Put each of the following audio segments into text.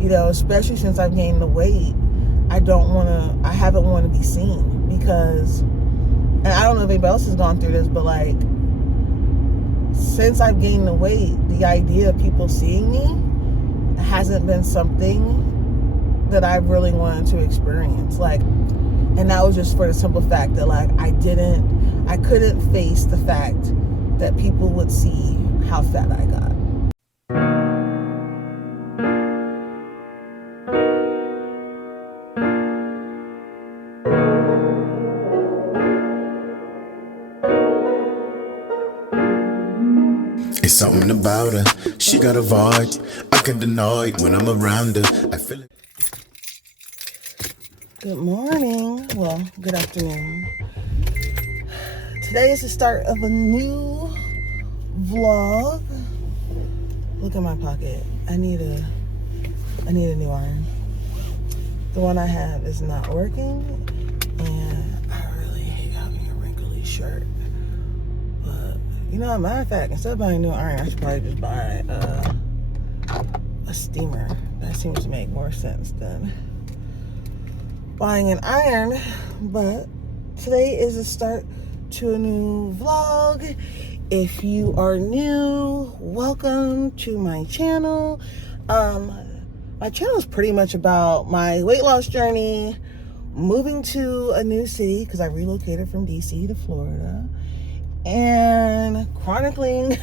especially since I've gained the weight. I haven't wanted to be seen because, and I don't know if anybody else has gone through this, but like, since I've gained the weight, the idea of people seeing me hasn't been something that I've really wanted to experience. Like, and that was just for the simple fact that like, I couldn't face the fact that people would see how fat I got. It's something about her, she got a vibe, I can't deny it when I'm around her, I feel it. Good morning, well, good afternoon. Today is the start of a new vlog. Look at my pocket. I need a new iron. The one I have is not working, and I really hate having a wrinkly shirt. But as a matter of fact, instead of buying a new iron, I should probably just buy a steamer. That seems to make more sense than buying an iron. But today is the start to a new vlog. If you are new, welcome to my channel. My channel is pretty much about my weight loss journey, moving to a new city because I relocated from DC to Florida, and chronicling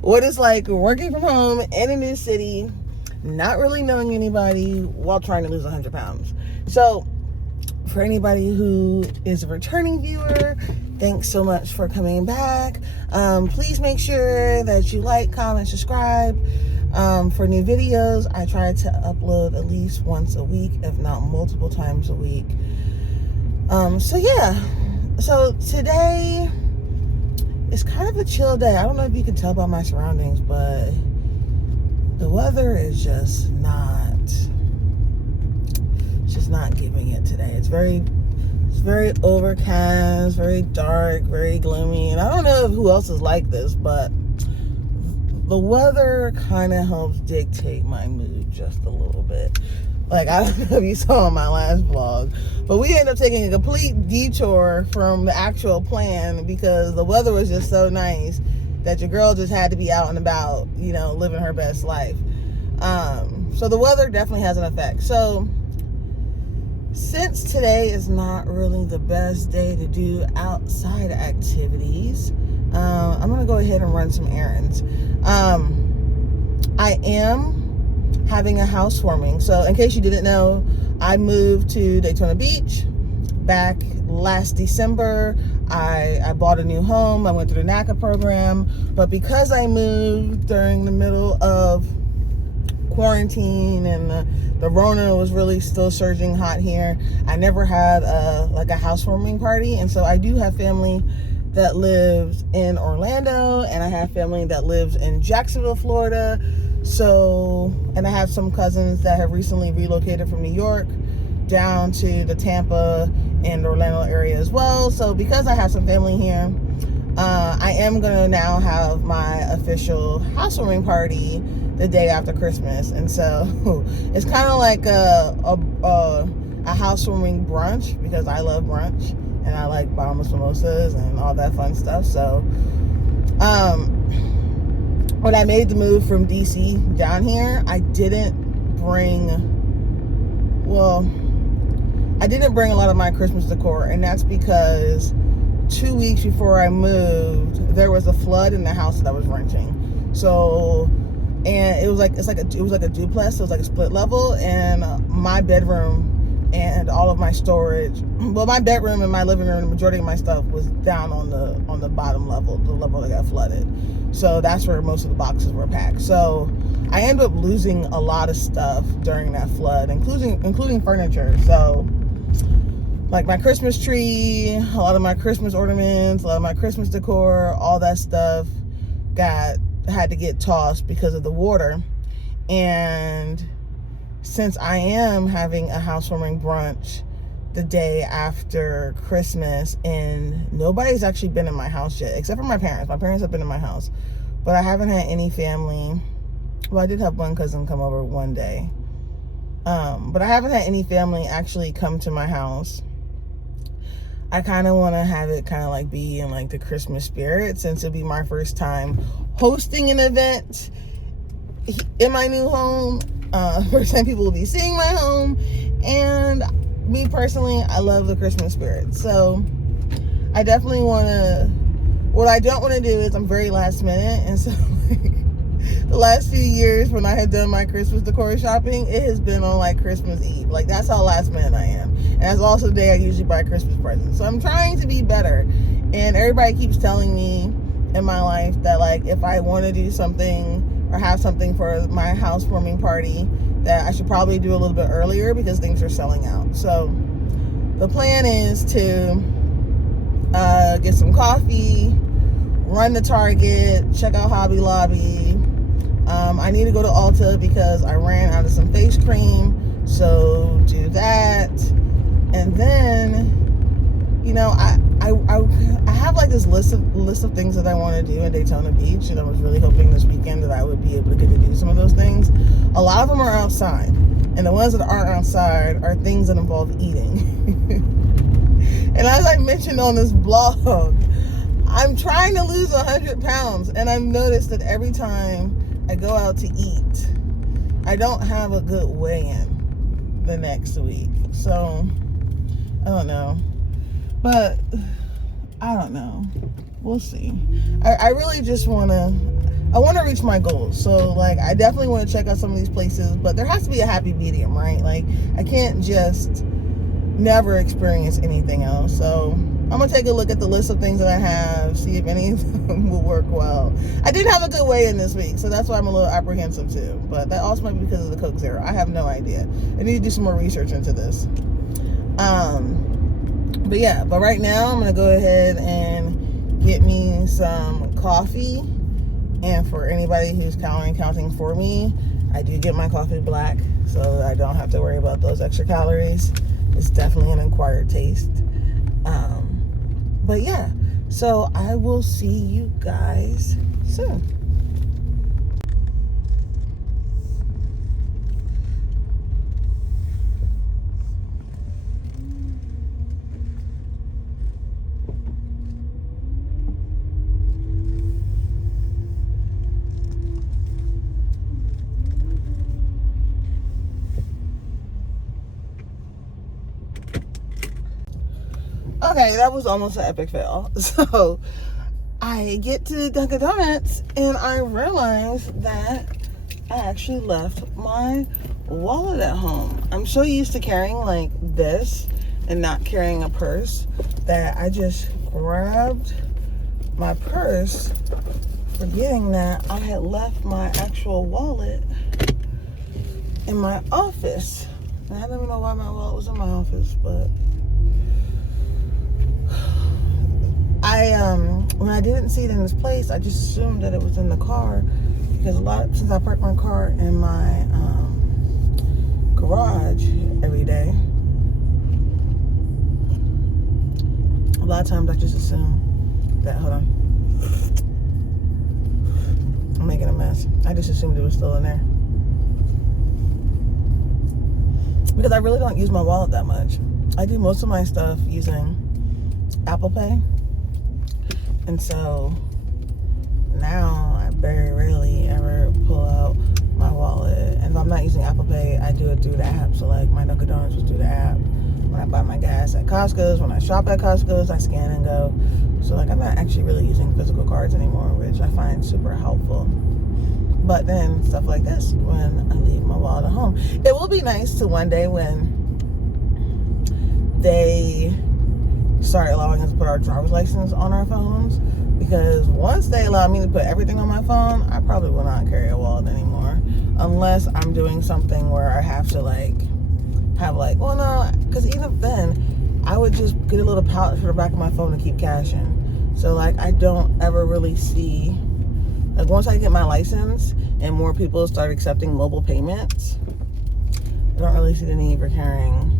what it's like working from home in a new city, not really knowing anybody while trying to lose 100 pounds. So for anybody who is a returning viewer, thanks so much for coming back. Please make sure that you like, comment, subscribe. For new videos, I try to upload at least once a week, if not multiple times a week. So today is kind of a chill day. I don't know if you can tell by my surroundings, but the weather is just not giving it today. It's very overcast, very dark, very gloomy, and I don't know who else is like this, but the weather kind of helps dictate my mood just a little bit. Like, I don't know if you saw in my last vlog, but we ended up taking a complete detour from the actual plan because the weather was just so nice that your girl just had to be out and about, living her best life. So the weather definitely has an effect. So since today is not really the best day to do outside activities, I'm gonna go ahead and run some errands. I am having a housewarming. So in case you didn't know, I moved to Daytona Beach back last December. I bought a new home. I went through the NACA program, but because I moved during the middle of quarantine and the Rona was really still surging hot here, I never had a housewarming party. And so I do have family that lives in Orlando, and I have family that lives in Jacksonville, Florida. So, and I have some cousins that have recently relocated from New York down to the Tampa and Orlando area as well. So because I have some family here, I am gonna now have my official housewarming party the day after Christmas. And so it's kind of like a housewarming brunch, because I love brunch and I like bottomless mimosas and all that fun stuff. So when I made the move from DC down here, I didn't bring a lot of my Christmas decor, and that's because 2 weeks before I moved, there was a flood in the house that I was renting. So, and it was like a duplex, so it was like a split level, and my bedroom and all of my storage, well, my bedroom and my living room, the majority of my stuff was down on the bottom level, the level that got flooded. So that's where most of the boxes were packed. So I ended up losing a lot of stuff during that flood, including furniture. So like my Christmas tree, a lot of my Christmas ornaments, a lot of my Christmas decor, all that stuff had to get tossed because of the water. And since I am having a housewarming brunch the day after Christmas, and nobody's actually been in my house yet, except for my parents. My parents have been in my house, but I haven't had any family Well, I did have one cousin come over one day. But I haven't had any family actually come to my house. I kind of want to have it kind of like be in like the Christmas spirit, since it'll be my first time hosting an event in my new home. First time people will be seeing my home. And me personally, I love the Christmas spirit. So I definitely want to, what I don't want to do is I'm very last minute. And so the last few years when I had done my Christmas decor shopping, it has been on like Christmas Eve. Like, that's how last minute I am. And that's also the day I usually buy Christmas presents. So I'm trying to be better. And everybody keeps telling me in my life that like if I want to do something or have something for my housewarming party, that I should probably do a little bit earlier because things are selling out. So the plan is to get some coffee, run to Target, check out Hobby Lobby. I need to go to Ulta because I ran out of some face cream, so do that. And then, you know, I have like this list of things that I want to do in Daytona Beach, and I was really hoping this weekend that I would be able to get to do some of those things. A lot of them are outside, and the ones that aren't outside are things that involve eating. And as I mentioned on this blog, I'm trying to lose 100 pounds, and I've noticed that every time I go out to eat, I don't have a good weigh-in the next week. So, I don't know. But, I don't know. We'll see. I really just want to reach my goals. So, like, I definitely want to check out some of these places, but there has to be a happy medium, right? Like, I can't just never experience anything else. So I'm gonna take a look at the list of things that I have, see if any of them will work well. I didn't have a good weigh-in this week, so that's why I'm a little apprehensive too. But that also might be because of the Coke Zero. I have no idea. I need to do some more research into this. But yeah, but right now I'm gonna go ahead and get me some coffee. And for anybody who's counting for me, I do get my coffee black, so that I don't have to worry about those extra calories. It's definitely an acquired taste. But yeah, so I will see you guys soon. Okay, that was almost an epic fail. So I get to Dunkin' Donuts and I realize that I actually left my wallet at home. I'm so used to carrying like this and not carrying a purse that I just grabbed my purse, forgetting that I had left my actual wallet in my office. And I don't even know why my wallet was in my office, but when I didn't see it in this place, I just assumed that it was in the car, because since I park my car in my garage every day, a lot of times I just assume that, hold on, I'm making a mess. I just assumed it was still in there, because I really don't use my wallet that much. I do most of my stuff using Apple Pay. And so now I very rarely ever pull out my wallet. And if I'm not using Apple Pay, I do it through the app. So like my Dunkin' Donuts was through the app. When I buy my gas at Costco's, when I shop at Costco's, I scan and go. So like I'm not actually really using physical cards anymore, which I find super helpful. But then stuff like this, when I leave my wallet at home. It will be nice to one day when they start allowing us to put our driver's license on our phones, because once they allow me to put everything on my phone, I probably will not carry a wallet anymore, unless I'm doing something where I have to well, no, because even then I would just get a little pouch for the back of my phone to keep cash in. So like I don't ever really see, like once I get my license and more people start accepting mobile payments, I don't really see the need for carrying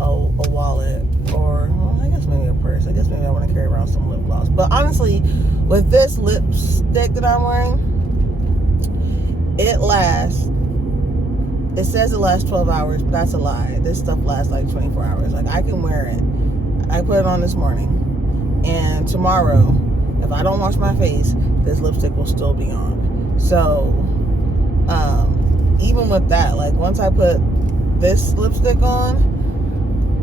a wallet, or well, I guess maybe a purse. I guess maybe I want to carry around some lip gloss. But honestly, with this lipstick that I'm wearing, It says it lasts 12 hours, but that's a lie. This stuff lasts like 24 hours. Like, I can wear it. I put it on this morning, and tomorrow, if I don't wash my face, this lipstick will still be on. So, even with that, like, once I put this lipstick on,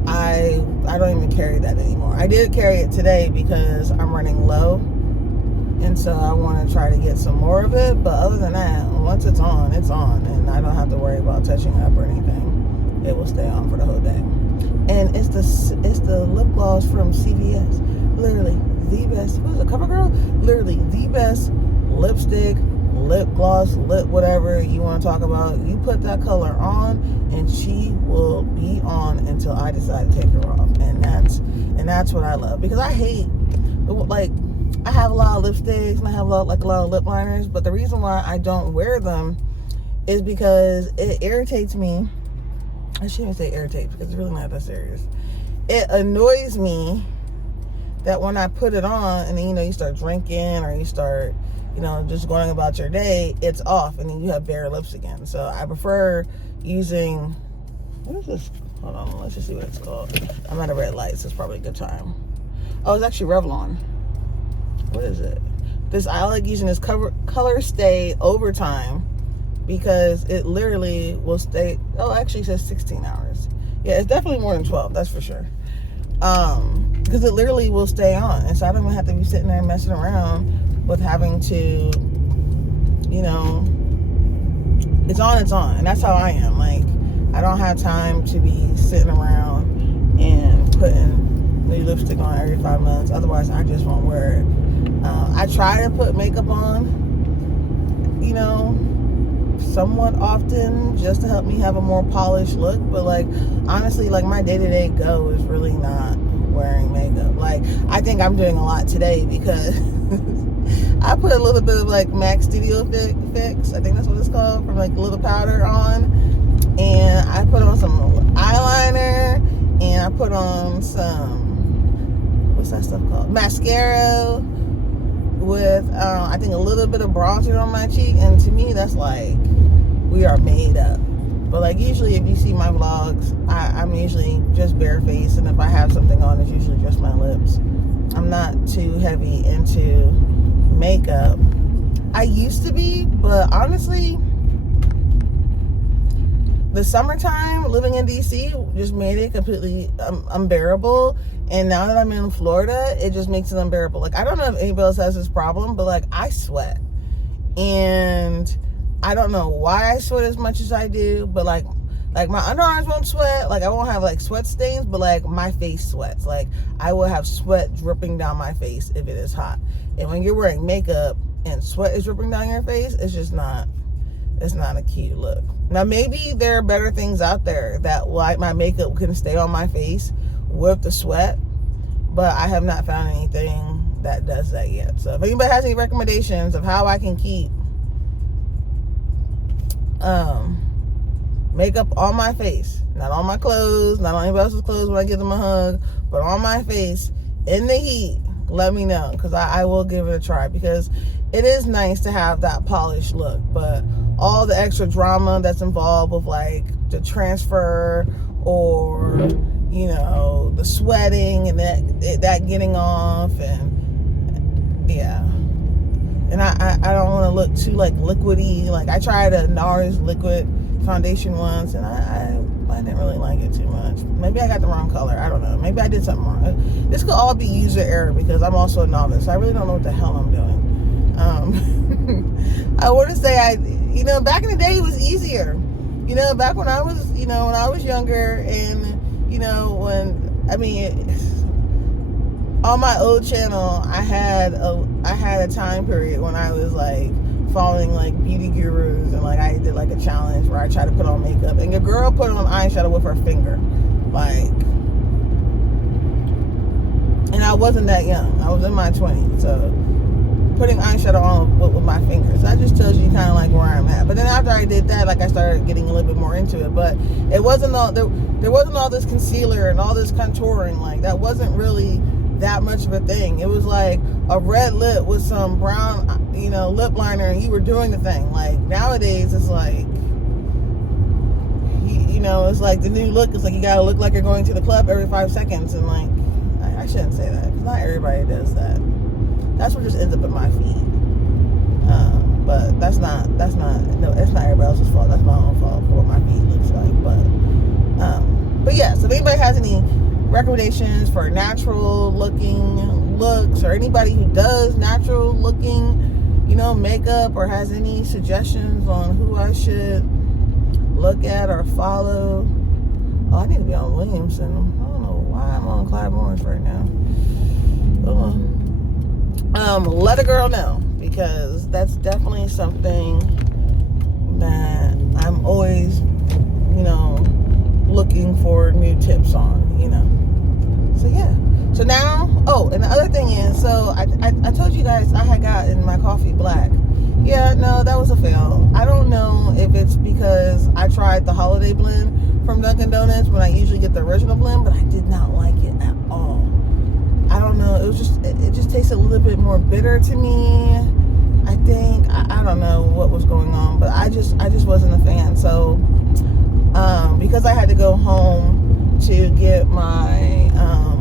I don't even carry that anymore. I did carry it today because I'm running low, and so I want to try to get some more of it. But other than that, once it's on, and I don't have to worry about touching up or anything. It will stay on for the whole day. And it's the lip gloss from CVS. Literally the best. What is it, CoverGirl? Literally the best lipstick, lip gloss, lip whatever you want to talk about. You put that color on, and she will be on until I decide to take her off. And that's what I love, because I hate, like, I have a lot of lipsticks and I have a lot of lip liners, but the reason why I don't wear them is because it irritates me. I shouldn't say irritates, because it's really not that serious. It annoys me that when I put it on and then, you start drinking or you start, just going about your day, it's off and then you have bare lips again. So I prefer using, what is this? Hold on, let's just see what it's called. I'm at a red light, so it's probably a good time. Oh, it's actually Revlon. What is it? I like using this Color Stay Overtime, because it literally will stay. Oh, actually it says 16 hours. Yeah, it's definitely more than 12, that's for sure. Because it literally will stay on, and so I don't even have to be sitting there messing around with having to, it's on, and that's how I am. Like, I don't have time to be sitting around and putting new lipstick on every 5 months. Otherwise, I just won't wear it. I try to put makeup on, somewhat often, just to help me have a more polished look. But, like, honestly, like, my day-to-day go is really not wearing makeup. Like, I think I'm doing a lot today because I put a little bit of, like, MAC Studio Fix, I think that's what it's called, from, like, a little powder on, and I put on some eyeliner, and I put on some, what's that stuff called, mascara, with I think a little bit of bronzer on my cheek, and to me that's like, we are made up. But, like, usually if you see my vlogs, I'm usually just barefaced, and if I have something on, it's usually just my lips. I'm not too heavy into makeup. I used to be, but honestly, the summertime living in DC just made it completely unbearable. And now that I'm in Florida, it just makes it unbearable. Like, I don't know if anybody else has this problem, but, like, I sweat. And I don't know why I sweat as much as I do, but, like my underarms won't sweat. Like, I won't have, like, sweat stains, but, like, my face sweats. Like, I will have sweat dripping down my face if it is hot. And when you're wearing makeup and sweat is dripping down your face, it's just not, it's not a cute look. Now, maybe there are better things out there that, like, my makeup can stay on my face with the sweat, but I have not found anything that does that yet. So if anybody has any recommendations of how I can keep makeup on my face, not on my clothes, not on anybody else's clothes when I give them a hug, but on my face in the heat, let me know, because I will give it a try, because it is nice to have that polished look, but all the extra drama that's involved with, like, the transfer or, the sweating and that getting off, and yeah. And I don't want to look too, like, liquidy. Like, I tried a NARS liquid foundation once, and I didn't really like it too much. Maybe I got the wrong color. I don't know. Maybe I did something wrong. This could all be user error, because I'm also a novice. I really don't know what the hell I'm doing. I want to say back in the day it was easier. Back when I was younger, and on my old channel, I had a time period when I was, like, following, like, beauty gurus, and, like, I did, like, a challenge where I tried to put on makeup, and a girl put on eyeshadow with her finger, like, and I wasn't that young. I was in my 20s, so putting eyeshadow on with my fingers, that just tells you kind of, like, where I'm at. But then after I did that, like, I started getting a little bit more into it, but it wasn't all there wasn't all this concealer and all this contouring. Like, that wasn't really that much of a thing. It was like a red lip with some brown, lip liner, and you were doing the thing. Like nowadays, it's like, it's like the new look. It's like you gotta look like you're going to the club every 5 seconds, and like, I shouldn't say that because not everybody does that. That's what just ends up in my feed. But it's not everybody else's fault. That's my own fault for what my feed looks like. But yeah, so if anybody has any recommendations for natural looking looks, or anybody who does natural looking, makeup, or has any suggestions on who I should look at or follow. Oh, I need to be on Williamson. I don't know why I'm on Clyde Morris right now. Let a girl know, because that's definitely something that I'm always, looking for new tips on, So yeah. So now, and the other thing is, so I told you guys I had gotten my coffee black. Yeah, no, that was a fail. I don't know if it's because I tried the holiday blend from Dunkin' Donuts when I usually get the original blend, but I did not like it at all. I don't know. It just tasted a little bit more bitter to me. I think I don't know what was going on, but I just wasn't a fan. So because I had to go home to get my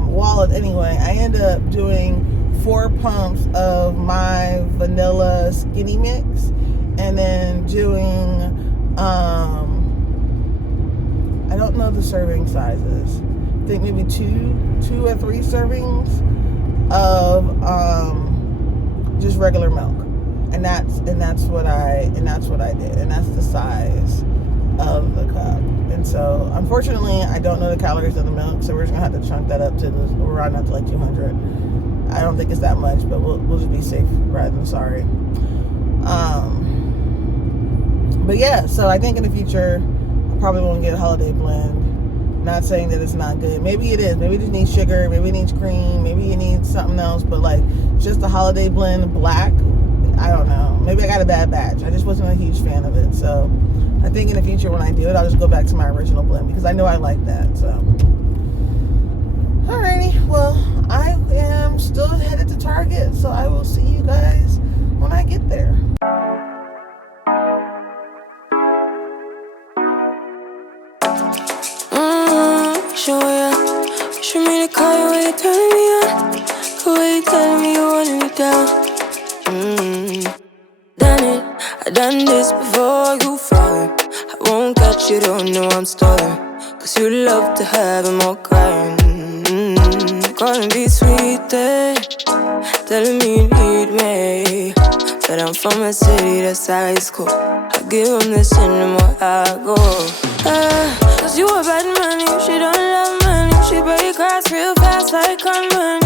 wallet anyway, I ended up doing 4 pumps of my vanilla skinny mix, and then doing I don't know the serving sizes. I think maybe two or 3 servings of just regular milk, and that's what I did, and that's the size of the cup. And so unfortunately I don't know the calories of the milk, so we're just gonna have to chunk that up to around up to like 200. I don't think it's that much, but we'll just be safe rather than sorry. But yeah, so I think in the future I probably won't get a holiday blend. Not saying that it's not good. Maybe it is. Maybe it just needs sugar. Maybe it needs cream. Maybe it needs something else. But like just the holiday blend black, I don't know. Maybe I got a bad batch. I just wasn't a huge fan of it. So I think in the future when I do it, I'll just go back to my original blend because I know I like that. So alrighty. Well, I am still headed to Target. So I will see you guys when I get there. Show me the car when you turn me on. The way you tell me you want me down. Done it, I done this before you falling. I won't catch you, don't know I'm stalling. Cause you love to have them all crying. Calling me sweeter, telling me you need me. But I'm from a city that's high school. I give them this and the more I go. Cause you a bad money, she don't love money. She break grass real fast like conman.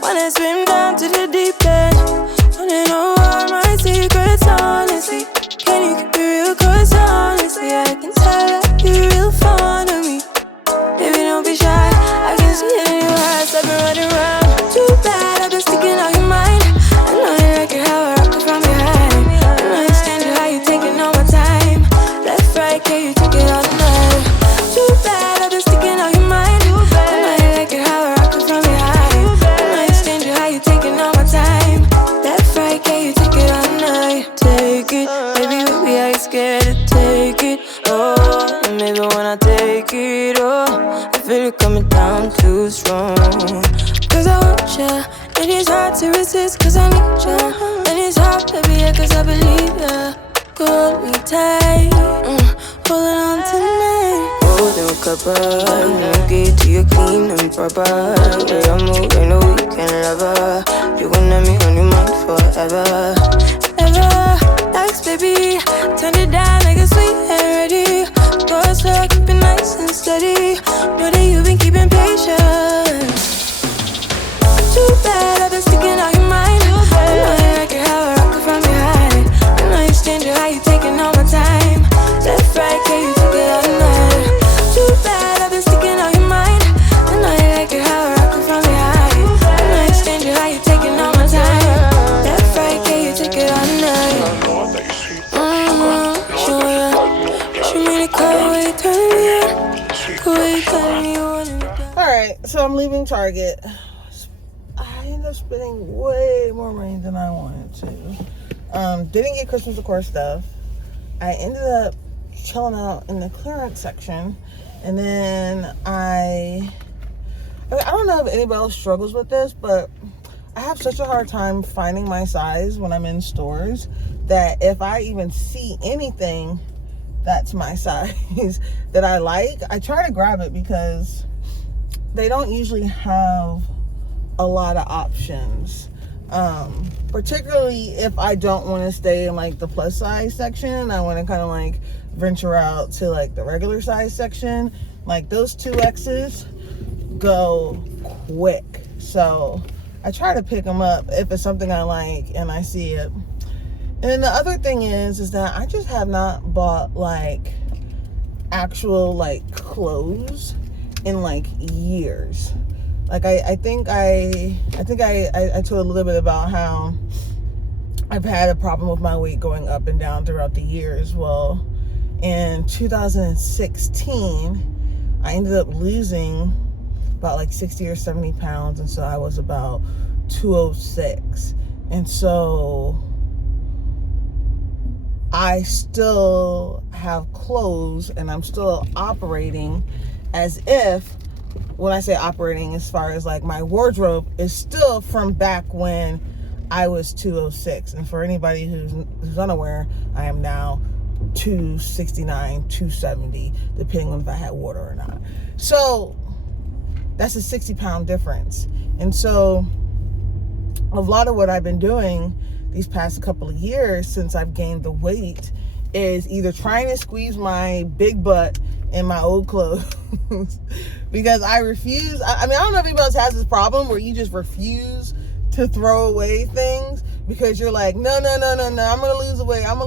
Wanna swim down to the deep end. Wanna know all my secrets, honestly. Can you keep it real? Cause honestly, I can tell that you're real fond of me. Baby, don't be shy, I can see it in your eyes. I've been running around. Too bad, I've been sticking on your mind. I know you like it how I rock it from behind. I know you stand it how you taking all my time. Left, right, can you take it all night? Too bad, I've been sticking on your mind. I know you like it how I rock it from behind. I know you stand it how you taking all my time. Left, right, can you take it all night? Take it, baby, I ain't scared to take it. Oh, and maybe when I take it, I feel it coming down too strong. Cause I want ya, and it's hard to resist cause I need ya. And it's hard, baby, yeah, cause I believe ya. Hold me tight, holding on tonight. Golden cuppa, no get to you clean and proper. Yeah, I'm moving a weekend lover. You gon' have me on your mind forever. Ever, thanks baby, turn it down like a sweet and ready. Go slow, keep it nice and steady. Know that you've been keeping patience. Too bad, I've been sticking on your mind. I know you like it how I rock it from behind. I know you stand it how you taking all my time. Left, right, can you take it all night? Too bad, I've been sticking on your mind. I know you like it how I rock it from behind. I know you stand it how you taking all my time. Left, right, can you take it all night? Show me the car when you turn me on. The way you tell me you want me down. Alright, so I'm leaving Target. ended up spending way more money than I wanted to. Didn't get Christmas decor stuff. I ended up chilling out in the clearance section, and then I don't know if anybody else struggles with this, but I have such a hard time finding my size when I'm in stores that if I even see anything that's my size that I like, I try to grab it because they don't usually have a lot of options. Particularly if I don't want to stay in like the plus size section, I want to kind of like venture out to like the regular size section. Like those 2X's go quick, so I try to pick them up if it's something I like and I see it. And then the other thing is that I just have not bought like actual like clothes in like years. Like I think I told a little bit about how I've had a problem with my weight going up and down throughout the years. Well, in 2016, I ended up losing about like 60 or 70 pounds, and so I was about 206. And so I still have clothes and I'm still operating as if, when I say operating, as far as like my wardrobe is still from back when I was 206. And for anybody who's unaware, I am now 269, 270, depending on if I had water or not. So that's a 60-pound difference. And so a lot of what I've been doing these past couple of years since I've gained the weight is either trying to squeeze my big butt in my old clothes because I refuse. I mean, I don't know if anybody else has this problem where you just refuse to throw away things because you're like, no, I'm gonna lose the weight, and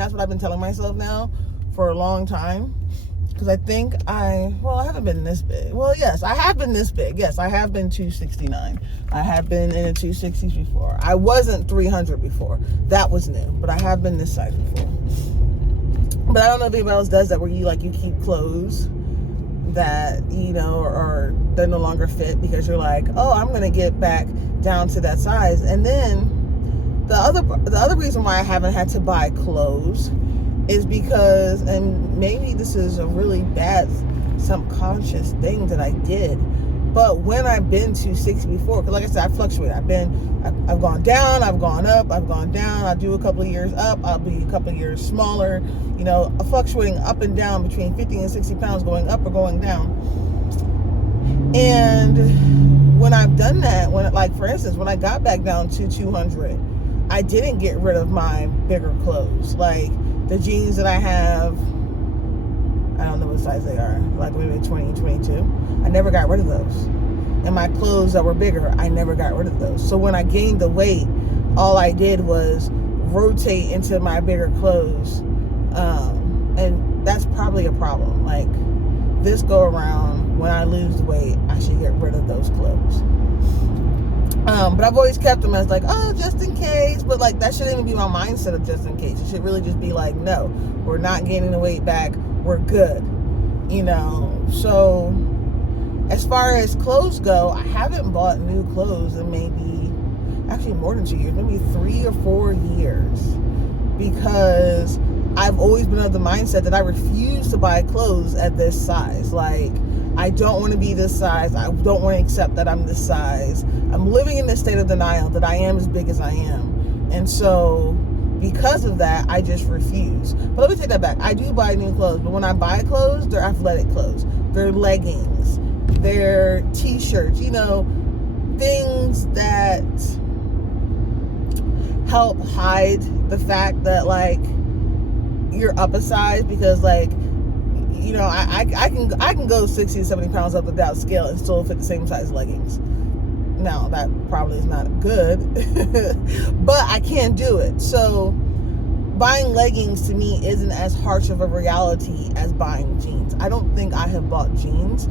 that's what I've been telling myself now for a long time. Because I think I haven't been this big. Well, yes, I have been this big. Yes, I have been 269. I have been in the 260s before. I wasn't 300 before. That was new. But I have been this size before. But I don't know if anybody else does that, where you keep clothes that, or they're no longer fit because you're like, oh, I'm going to get back down to that size. And then the other reason why I haven't had to buy clothes is because, and maybe this is a really bad subconscious thing that I did, but when I've been 260 before, because like I said, I fluctuate. I've gone down, I've gone up, I've gone down. I'll do a couple of years up, I'll be a couple of years smaller, fluctuating up and down between 50 and 60 pounds, going up or going down. And when I've done that, for instance, when I got back down to 200, I didn't get rid of my bigger clothes. Like the jeans that I have, I don't know what size they are, like maybe 20, 22. I never got rid of those. And my clothes that were bigger, I never got rid of those. So when I gained the weight, all I did was rotate into my bigger clothes. And that's probably a problem. Like this go around, when I lose weight, I should get rid of those clothes. But I've always kept them as like, oh, just in case. But like, that shouldn't even be my mindset of just in case. It should really just be like, no, we're not gaining the weight back. We're good. So as far as clothes go, I haven't bought new clothes in maybe, actually more than 2 years, maybe 3 or 4 years. Because I've always been of the mindset that I refuse to buy clothes at this size. Like, I don't want to be this size. I don't want to accept that I'm this size. I'm living in this state of denial that I am as big as I am. And so because of that, I just refuse. But let me take that back. I do buy new clothes, but when I buy clothes, they're athletic clothes. They're leggings. They're t-shirts, things that help hide the fact that like you're up a size, because like, I can go 60 to 70 pounds up without scale and still fit the same size leggings. Now, that probably is not good, but I can do it. So buying leggings to me isn't as harsh of a reality as buying jeans. I don't think I have bought jeans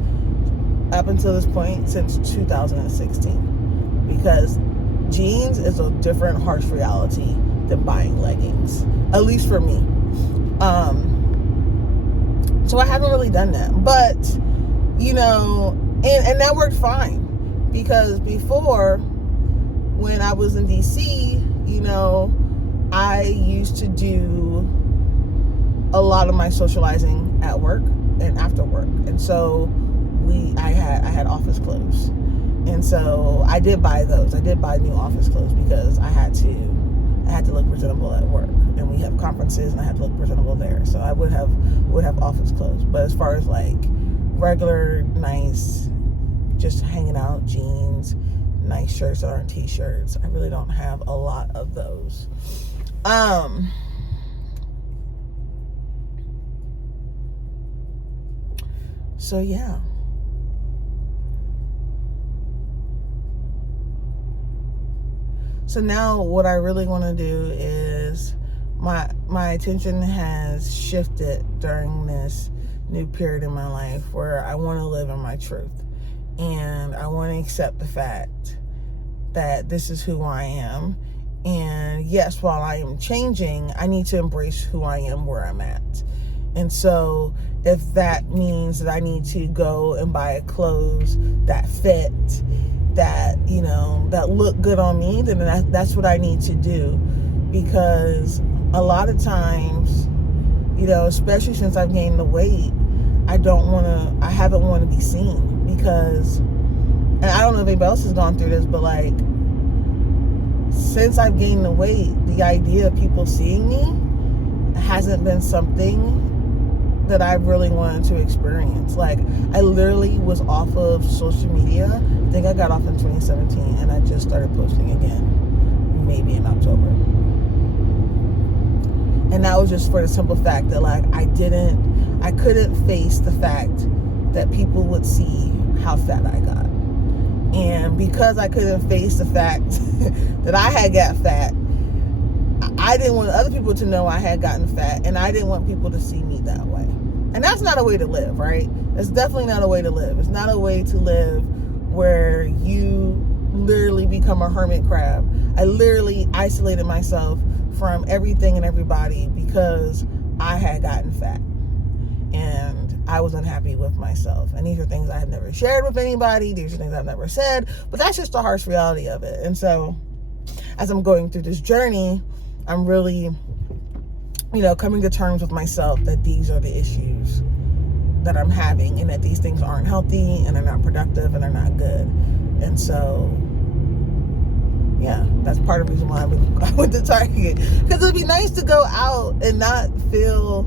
up until this point since 2016, because jeans is a different harsh reality than buying leggings, at least for me. So I haven't really done that, but and that worked fine. Because before, when I was in DC, I used to do a lot of my socializing at work and after work. And so I had office clothes. And so I did buy those. I did buy new office clothes because I had to look presentable at work. And we have conferences and I had to look presentable there. So I would have office clothes. But as far as like regular, nice, just hanging out, jeans, nice shirts that aren't t-shirts, I really don't have a lot of those. So yeah. So now what I really want to do is my attention has shifted during this new period in my life where I want to live in my truth. And I want to accept the fact that this is who I am. And yes, while I am changing, I need to embrace who I am where I'm at. And so if that means that I need to go and buy clothes that fit, that, that look good on me, then that's what I need to do. Because a lot of times, especially since I've gained the weight, I haven't wanted to be seen. Because, and I don't know if anybody else has gone through this, but like, since I've gained the weight, the idea of people seeing me hasn't been something that I really wanted to experience. Like, I literally was off of social media. I think I got off in 2017, and I just started posting again, maybe in October. And that was just for the simple fact that, like, I couldn't face the fact that people would see how fat I got. And because I couldn't face the fact that I had got fat, I didn't want other people to know I had gotten fat, and I didn't want people to see me that way. And that's not a way to live, right? It's definitely not a way to live. It's not a way to live where you literally become a hermit crab. I literally isolated myself from everything and everybody because I had gotten fat. And I was unhappy with myself. And these are things I have never shared with anybody. These are things I've never said. But that's just the harsh reality of it. And so as I'm going through this journey, I'm really, coming to terms with myself that these are the issues that I'm having, and that these things aren't healthy, and they're not productive, and they're not good. And so, yeah, that's part of the reason why I went to Target. Because it would be nice to go out and not feel,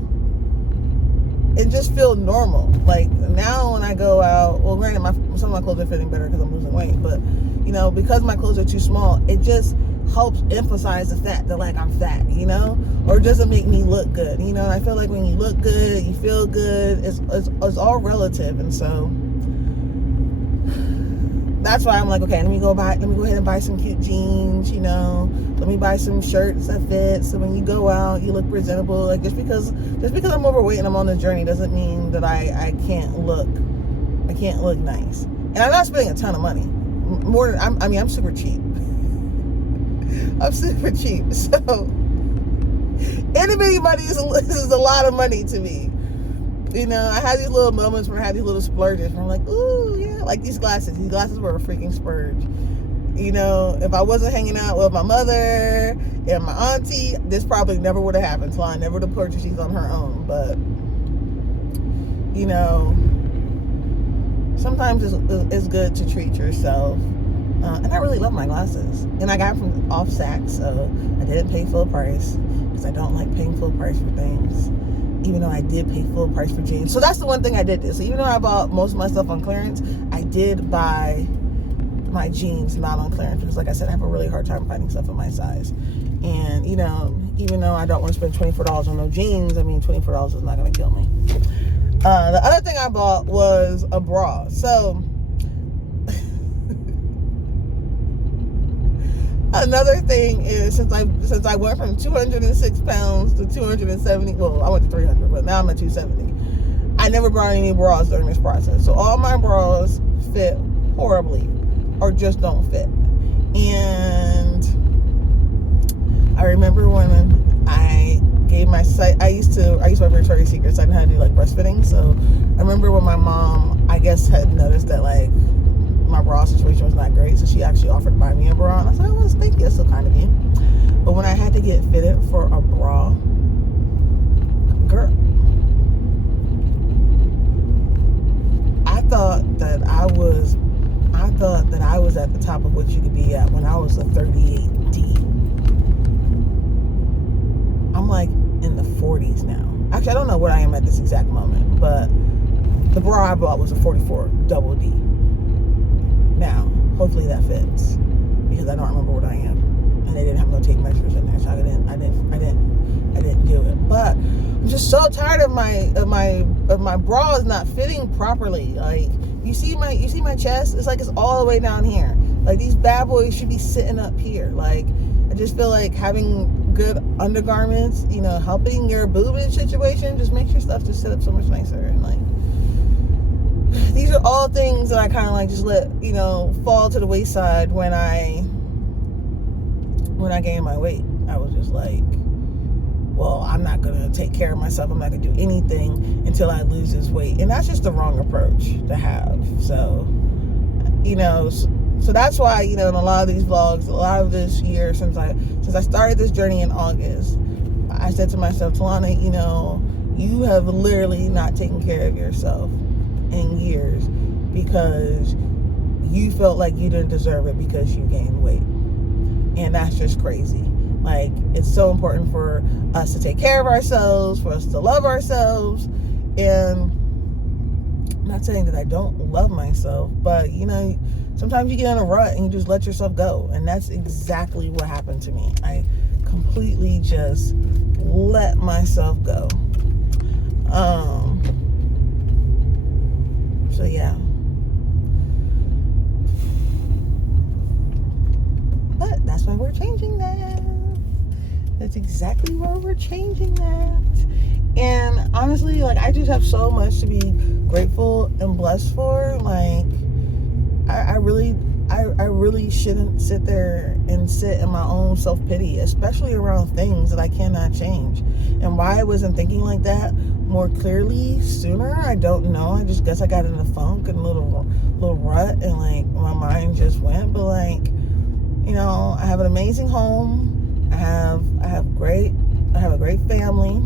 and just feel normal. Like, now when I go out, well, granted, some of my clothes are fitting better because I'm losing weight, but, because my clothes are too small, it just helps emphasize the fact that, like, I'm fat, or it doesn't make me look good, and I feel like when you look good, you feel good, it's all relative. And so that's why I'm like, okay, let me go ahead and buy some cute jeans, let me buy some shirts that fit, so when you go out, you look presentable. Like, just because I'm overweight and I'm on this journey doesn't mean that I can't look nice. And I'm not spending a ton of money. I'm super cheap. I'm super cheap. So any money is a lot of money to me. I had these little moments where I had these little splurges where I'm like, ooh, yeah, like these glasses. These glasses were a freaking splurge. If I wasn't hanging out with my mother and my auntie, this probably never would have happened. Talana never would have purchased these on her own. But, sometimes it's good to treat yourself. And I really love my glasses. And I got them from off Saks, so I didn't pay full price because I don't like paying full price for things. Even though I did pay full price for jeans. So that's the one thing I did do. So even though I bought most of my stuff on clearance, I did buy my jeans not on clearance because, like I said, I have a really hard time finding stuff in my size. And, even though I don't want to spend $24 on no jeans, $24 is not going to kill me. The other thing I bought was a bra. So another thing is, since I went from 206 pounds to 270, well, I went to 300, but now I'm at 270. I never brought any bras during this process. So all my bras fit horribly or just don't fit. And I remember when I gave my site, I used to work for Victoria's Secret, so I didn't know how to do like breastfeeding. So I remember when my mom, I guess, had noticed that like my my bra situation was not great, so she actually offered to buy me a bra, and I was like, oh, thank you, that's so kind of you. But when I had to get fitted for a bra, girl, I thought that I was at the top of what you could be at when I was a 38D. I'm like in the 40s now. Actually, I don't know what I am at this exact moment, but the bra I bought was a 44 double D. Now, hopefully that fits, because I don't remember what I am, and they didn't have no tape measures in there, so I didn't do it. But I'm just so tired of my bras not fitting properly. Like, you see my chest? It's like it's all the way down here. Like, these bad boys should be sitting up here. Like, I just feel like having good undergarments, you know, helping your boobage situation just makes your stuff just sit up so much nicer. And like, these are all things that I kind of like just let, you know, fall to the wayside when I gained my weight. I was just like, well, I'm not going to take care of myself. I'm not going to do anything until I lose this weight. And that's just the wrong approach to have. So, you know, so that's why, you know, in a lot of these vlogs, a lot of this year, since I started this journey in August, I said to myself, Talana, you know, you have literally not taken care of yourself in years because you felt like you didn't deserve it because you gained weight. And that's just crazy. Like, it's so important for us to take care of ourselves, for us to love ourselves. And I'm not saying that I don't love myself, but, you know, sometimes you get in a rut and you just let yourself go. And that's exactly what happened to me. I completely just let myself go. So yeah. But that's why we're changing that. That's exactly why we're changing that. And honestly, like, I just have so much to be grateful and blessed for. Like, I really shouldn't sit there and sit in my own self-pity, especially around things that I cannot change. And why I wasn't thinking like that more clearly sooner, I don't know. I just guess I got in a funk and a little rut, and like my mind just went. But like, you know, I have an amazing home. I have a great family.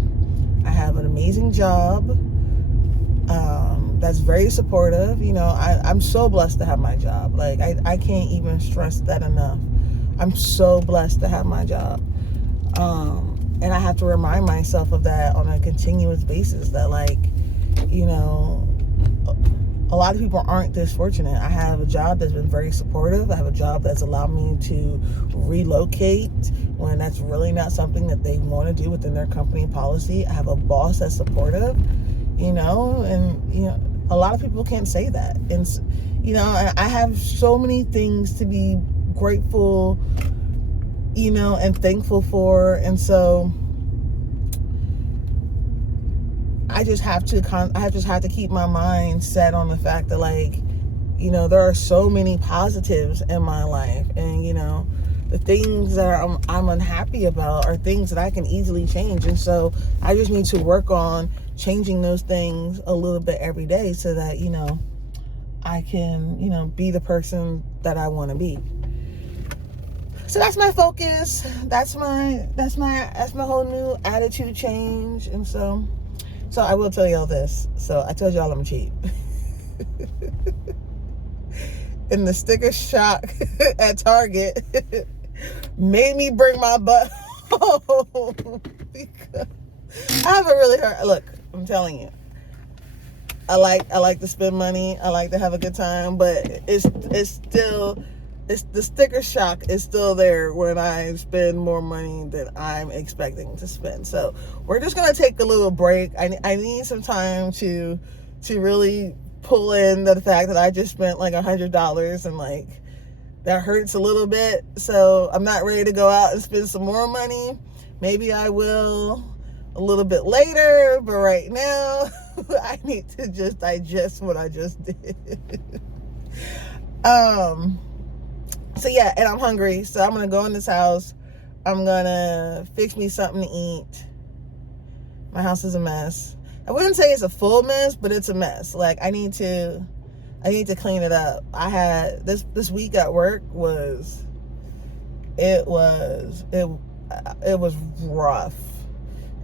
I have an amazing job that's very supportive. You know, I'm so blessed to have my job. Like, I can't even stress that enough. I'm so blessed to have my job. And I have to remind myself of that on a continuous basis, that, like, you know, a lot of people aren't this fortunate. I have a job that's been very supportive. I have a job that's allowed me to relocate when that's really not something that they want to do within their company policy. I have a boss that's supportive, you know, and, you know, a lot of people can't say that. And, you know, I have so many things to be grateful, you know, and thankful for. And so I just have to keep my mind set on the fact that, like, you know, there are so many positives in my life, and, you know, the things that I'm unhappy about are things that I can easily change. And so I just need to work on changing those things a little bit every day, so that, you know, I can, you know, be the person that I want to be. So that's my focus. That's my whole new attitude change. And so I will tell y'all this. So I told y'all I'm cheap. And the sticker shock at Target made me bring my butt home. Because I haven't really heard. Look, I'm telling you, I like to spend money. I like to have a good time, but it's still, the sticker shock is still there when I spend more money than I'm expecting to spend. So we're just gonna take a little break. I need some time to really pull in the fact that I just spent like $100, and like that hurts a little bit. So I'm not ready to go out and spend some more money. Maybe I will a little bit later, but right now I need to just digest what I just did. So yeah, and I'm hungry, so I'm gonna go in this house. I'm gonna fix me something to eat. My house is a mess. I wouldn't say it's a full mess, but it's a mess. Like, I need to I need to clean it up. I had this week at work was it was rough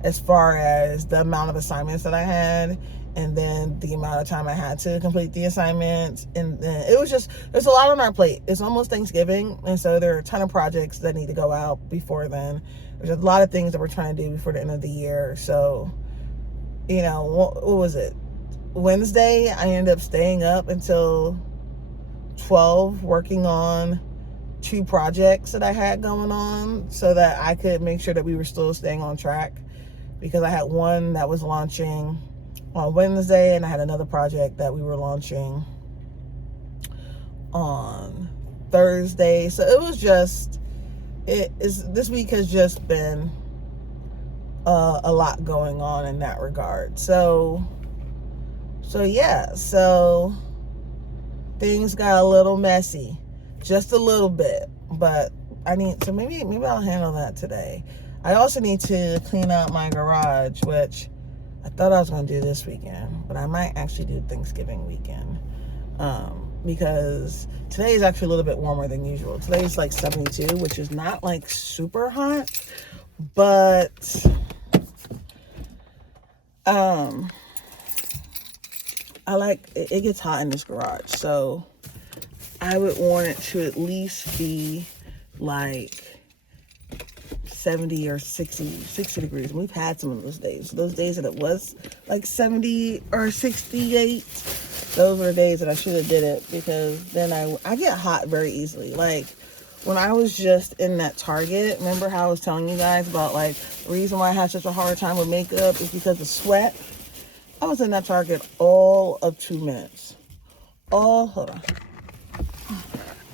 as far as the amount of assignments that I had, and then the amount of time I had to complete the assignments. And then it was just, there's a lot on our plate. It's almost Thanksgiving, and so there are a ton of projects that need to go out before then. There's a lot of things that we're trying to do before the end of the year. So, you know, what was it? Wednesday, I ended up staying up until 12 working on 2 projects that I had going on so that I could make sure that we were still staying on track, because I had one that was launching on Wednesday and I had another project that we were launching on Thursday. So it was just, this week has just been a lot going on in that regard. So yeah, so things got a little messy, just a little bit, but maybe I'll handle that today. I also need to clean out my garage, which I thought I was going to do this weekend, but I might actually do Thanksgiving weekend, because today is actually a little bit warmer than usual. Today is like 72, which is not like super hot, but I like it gets hot in this garage, so I would want it to at least be like 70 or 60 degrees. And we've had some of those days. Those days that it was like 70 or 68, those were the days that I should have did it, because then I get hot very easily. Like when I was just in that Target, remember how I was telling you guys about like the reason why I had such a hard time with makeup is because of sweat? I was in that Target all of 2 minutes. Hold on.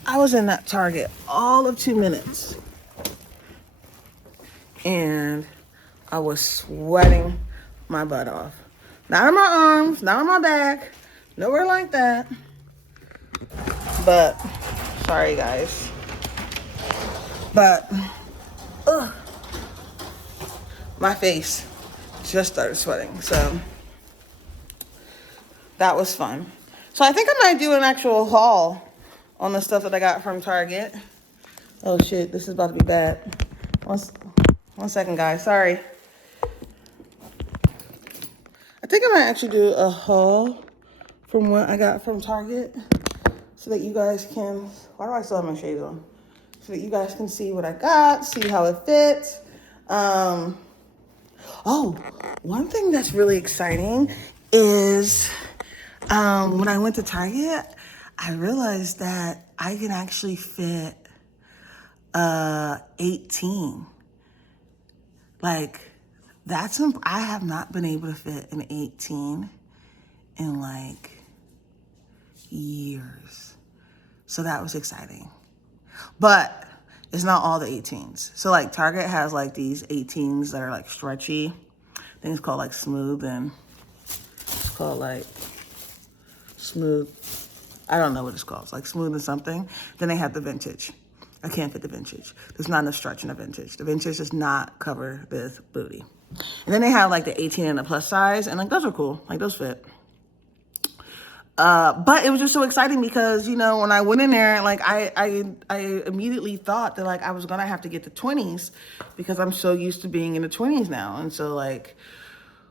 I was in that Target all of 2 minutes. And I was sweating my butt off. Not on my arms, not on my back, nowhere like that. But, sorry guys. But, my face just started sweating. So, that was fun. So I think I might do an actual haul on the stuff that I got from Target. Oh shit, this is about to be bad. One second, guys. Sorry. I think I might actually do a haul from what I got from Target so that you guys can... Why do I still have my shades on? So that you guys can see what I got, see how it fits. Oh, one thing that's really exciting is when I went to Target, I realized that I can actually fit 18. Like, I have not been able to fit an 18 in like years. So that was exciting. But it's not all the 18s. So like Target has like these 18s that are like stretchy. I think it's called like smooth, and it's called like smooth. I don't know what it's called. It's like smooth and something. Then they have the vintage. I can't fit the vintage. There's not enough stretch in the vintage. The vintage does not cover this booty. And then they have like the 18 and the plus size, and like those are cool. Like those fit. But it was just so exciting because, you know, when I went in there, like I immediately thought that like I was gonna have to get the 20s because I'm so used to being in the 20s now. And so like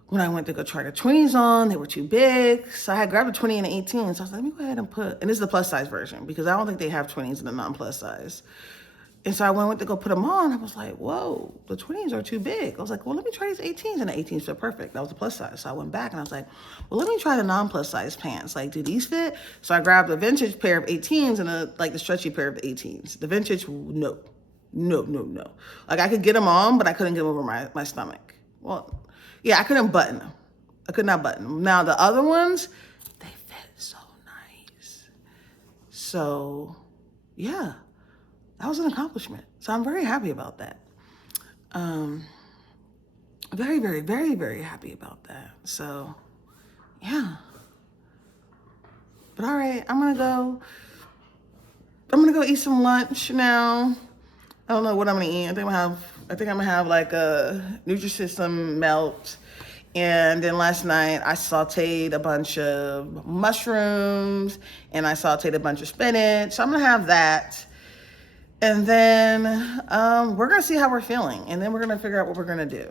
when I went to go try the 20s on, they were too big. So I had grabbed a 20 and an 18. So I was like, let me go ahead and and this is the plus size version because I don't think they have 20s in the non-plus size. And so I went to go put them on. I was like, whoa, the 20s are too big. I was like, well, let me try these 18s. And the 18s fit perfect. That was the plus size. So I went back and I was like, well, let me try the non-plus size pants. Like, do these fit? So I grabbed a vintage pair of 18s and the stretchy pair of the 18s. The vintage, no. Like I could get them on, but I couldn't get them over my stomach. Well, yeah, I couldn't button them. I could not button them. Now the other ones, they fit so nice. So yeah. That was an accomplishment. So I'm very happy about that. Very, very, very, very happy about that. So, yeah. But all right, I'm gonna go eat some lunch now. I don't know what I'm gonna eat. I think I'm gonna have like a Nutrisystem melt And then last night I sauteed a bunch of mushrooms and I sauteed a bunch of spinach. So I'm gonna have that. And then we're gonna see how we're feeling. And then we're gonna figure out what we're gonna do.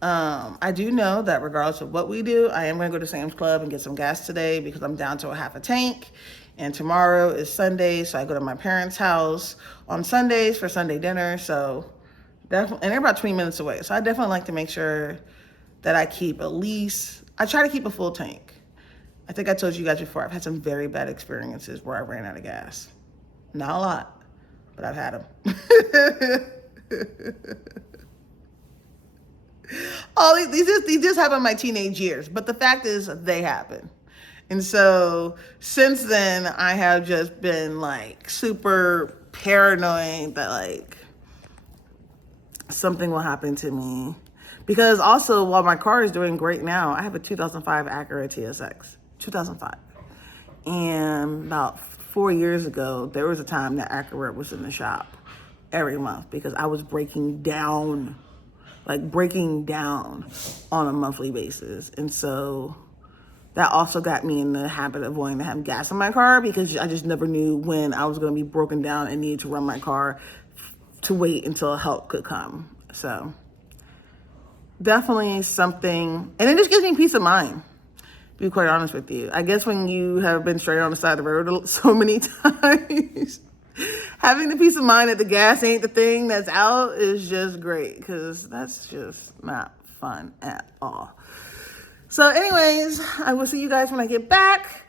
I do know that regardless of what we do, I am gonna go to Sam's Club and get some gas today because I'm down to a half a tank. And tomorrow is Sunday, so I go to my parents' house on Sundays for Sunday dinner. So definitely, and they're about 20 minutes away. So I definitely like to make sure that I keep I try to keep a full tank. I think I told you guys before, I've had some very bad experiences where I ran out of gas. Not a lot, but I've had them. These just happened in my teenage years, but the fact is they happen. And so since then, I have just been like super paranoid that like something will happen to me. Because also, while my car is doing great now, I have a 2005 Acura TSX, 2005. And about 4 years ago, there was a time that Acura was in the shop every month because I was breaking down on a monthly basis. And so that also got me in the habit of wanting to have gas in my car because I just never knew when I was going to be broken down and need to run my car to wait until help could come. So definitely something, and it just gives me peace of mind, to be quite honest with you. I guess when you have been straight on the side of the road so many times, having the peace of mind that the gas ain't the thing that's out is just great, because that's just not fun at all. So anyways, I will see you guys when I get back.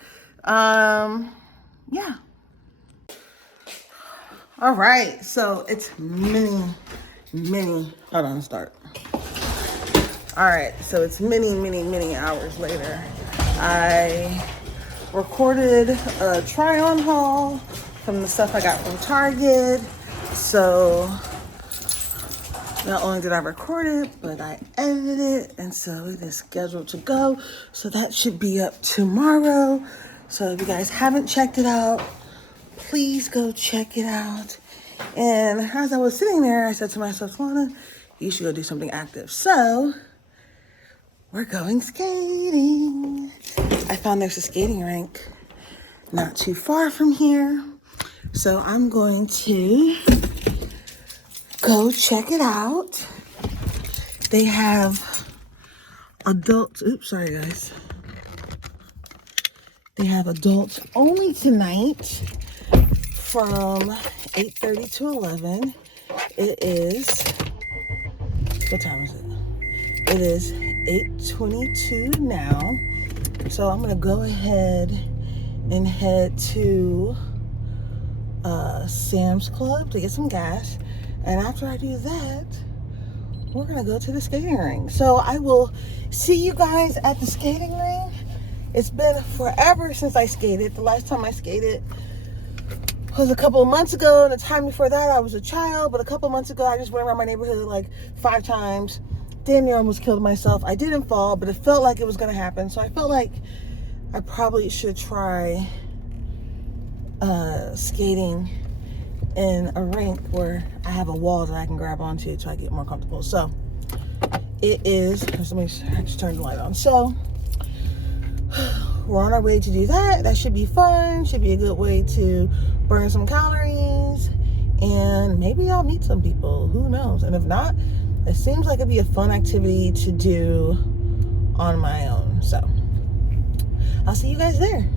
Yeah. All right, so it's many, hold on, start. All right, so it's many hours later. I recorded a try-on haul from the stuff I got from Target. So not only did I record it, but I edited it, and so it is scheduled to go. So that should be up tomorrow. So if you guys haven't checked it out, please go check it out. And as I was sitting there, I said to myself, Talana, you should go do something active. So we're going skating. I found there's a skating rink not too far from here. So I'm going to go check it out. They have adults. Oops, sorry guys. They have adults only tonight from 8:30 to 11. It is, what time is it? It is 8:22 now. So I'm gonna go ahead and head to Sam's Club to get some gas. And after I do that, we're gonna go to the skating rink. So I will see you guys at the skating rink. It's been forever since I skated. The last time I skated was a couple of months ago. And the time before that, I was a child. But a couple of months ago, I just went around my neighborhood like 5 times. Damn near almost killed myself. I didn't fall, but it felt like it was gonna happen. So I felt like I probably should try skating in a rink where I have a wall that I can grab onto so I get more comfortable. So it is, let me just turn the light on. So we're on our way to do that. That should be fun. Should be a good way to burn some calories. And maybe I'll meet some people. Who knows? And if not, it seems like it'd be a fun activity to do on my own. So I'll see you guys there.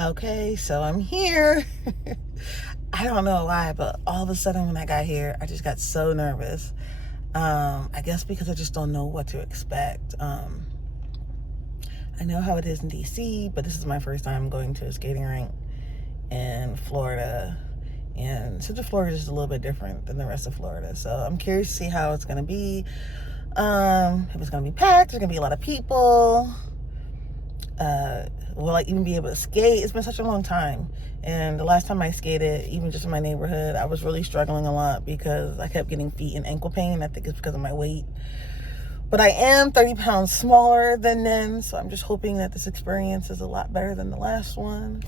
Okay, so I'm here. I don't know why, but all of a sudden when I got here, I just got so nervous. I guess because I just don't know what to expect. I know how it is in DC, but this is my first time going to a skating rink in Florida. And Central Florida is just a little bit different than the rest of Florida. So I'm curious to see how it's going to be. If it's going to be packed, there's going to be a lot of people. Will I even be able to skate? It's been such a long time. And the last time I skated, even just in my neighborhood, I was really struggling a lot because I kept getting feet and ankle pain. I think it's because of my weight. But I am 30 pounds smaller than then, so I'm just hoping that this experience is a lot better than the last one.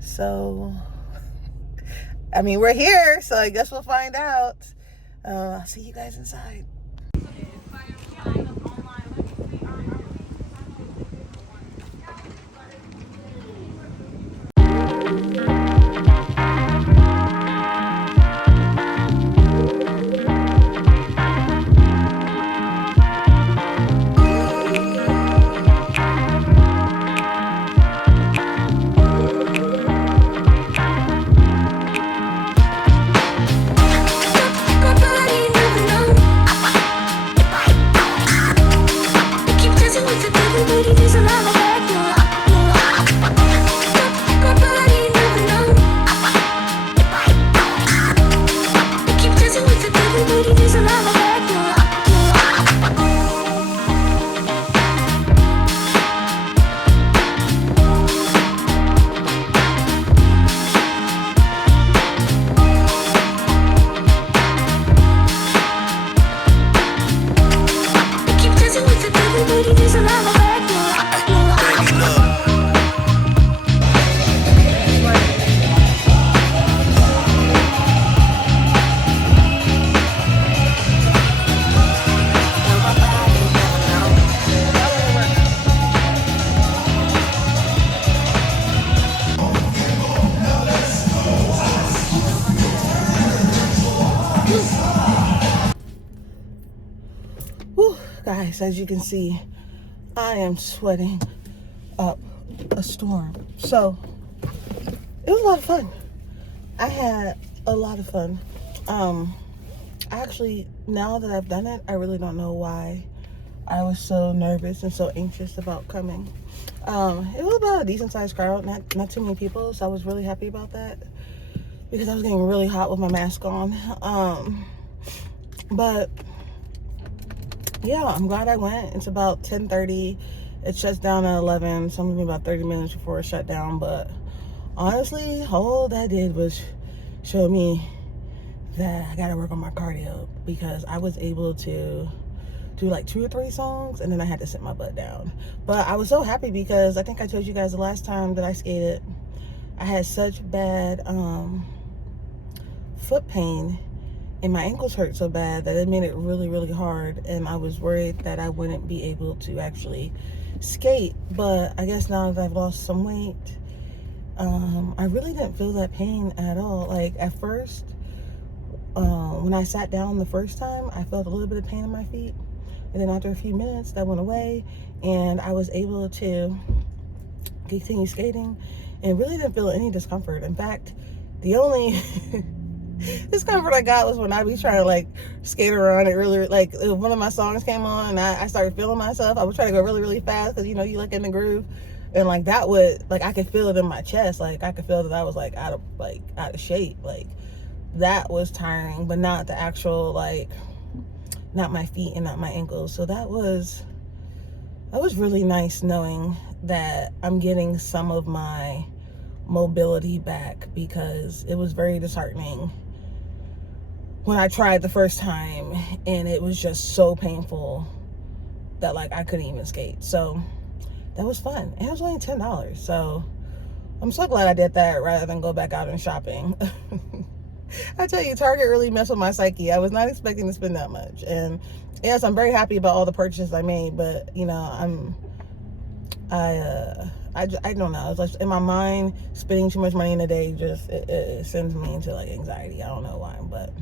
So, I mean, we're here, so I guess we'll find out. I'll see you guys inside. guys, as you can see, I am sweating up a storm. So it was a lot of fun. I had a lot of fun. Actually, now that I've done it, I really don't know why I was so nervous and so anxious about coming. It was about a decent sized crowd, not too many people, so I was really happy about that because I was getting really hot with my mask on. But yeah, I'm glad I went. It's about 10:30. It shuts down at 11, so I'm gonna be about 30 minutes before it shut down. But honestly, all that did was show me that I gotta work on my cardio, because I was able to do like 2 or 3 songs and then I had to sit my butt down. But I was so happy because I think I told you guys the last time that I skated, I had such bad foot pain and my ankles hurt so bad that it made it really, really hard, and I was worried that I wouldn't be able to actually skate. But I guess now that I've lost some weight, I really didn't feel that pain at all. Like at first, when I sat down the first time, I felt a little bit of pain in my feet, and then after a few minutes that went away and I was able to continue skating and really didn't feel any discomfort. In fact, the only discomfort I got was when I be trying to like skate around. It really, like, one of my songs came on and I started feeling myself. I was trying to go really, really fast because, you know, you like in the groove, and like that would, like, I could feel it in my chest. Like I could feel that I was like out of shape. Like that was tiring, but not the actual, like, not my feet and not my ankles. So that was really nice knowing that I'm getting some of my mobility back, because it was very disheartening when I tried the first time and it was just so painful that like I couldn't even skate. So that was fun, and it was only $10. So I'm so glad I did that rather than go back out and shopping. I tell you, Target really messed with my psyche. I was not expecting to spend that much. And yes, I'm very happy about all the purchases I made, but you know, I don't know. It's like in my mind, spending too much money in a day just it sends me into like anxiety. I don't know why, but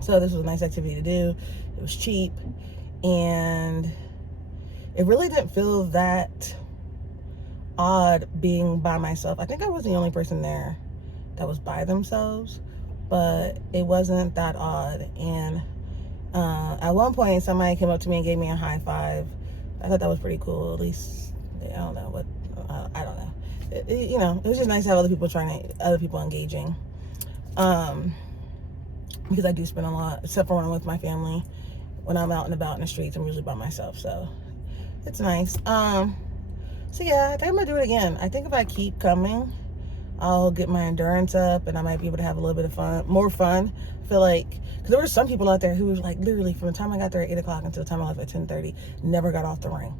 so this was a nice activity to do. It was cheap, and it really didn't feel that odd being by myself. I think I was the only person there that was by themselves, but it wasn't that odd. And at one point somebody came up to me and gave me a high five. I thought that was pretty cool. At least I don't know what I don't know. You know, it was just nice to have other people engaging, because I do spend a lot, except for when I'm with my family. When I'm out and about in the streets, I'm usually by myself, so it's nice. So yeah, I think I'm gonna do it again. I think if I keep coming, I'll get my endurance up and I might be able to have a little bit of more fun. I feel like, because there were some people out there who was like, literally from the time I got there at 8 o'clock until the time I left at 10:30, never got off the ring.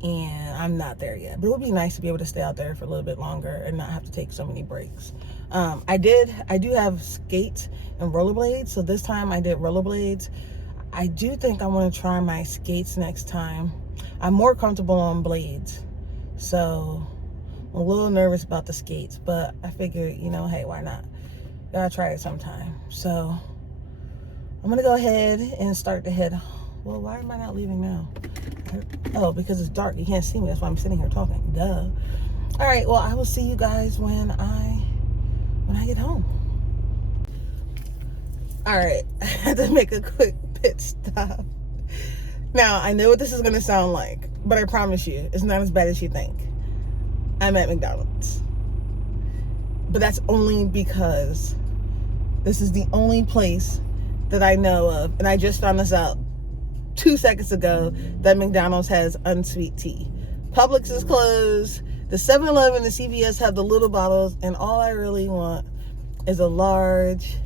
And I'm not there yet, but it would be nice to be able to stay out there for a little bit longer and not have to take so many breaks. I do have skates and rollerblades, so this time I did rollerblades. I do think I want to try my skates next time. I'm more comfortable on blades, so I'm a little nervous about the skates, but I figured, you know, hey, why not? Gotta try it sometime. So I'm gonna go ahead and start to head. Well, why am I not leaving now? Oh, because it's dark. You can't see me. That's why I'm sitting here talking. Duh. All right. Well, I will see you guys when I get home. All right. I had to make a quick pit stop. Now, I know what this is going to sound like, but I promise you, it's not as bad as you think. I'm at McDonald's. But that's only because this is the only place that I know of, and I just found this out 2 seconds ago, that McDonald's has unsweet tea. Publix is closed. The 7-Eleven and the CVS have the little bottles, and all I really want is a large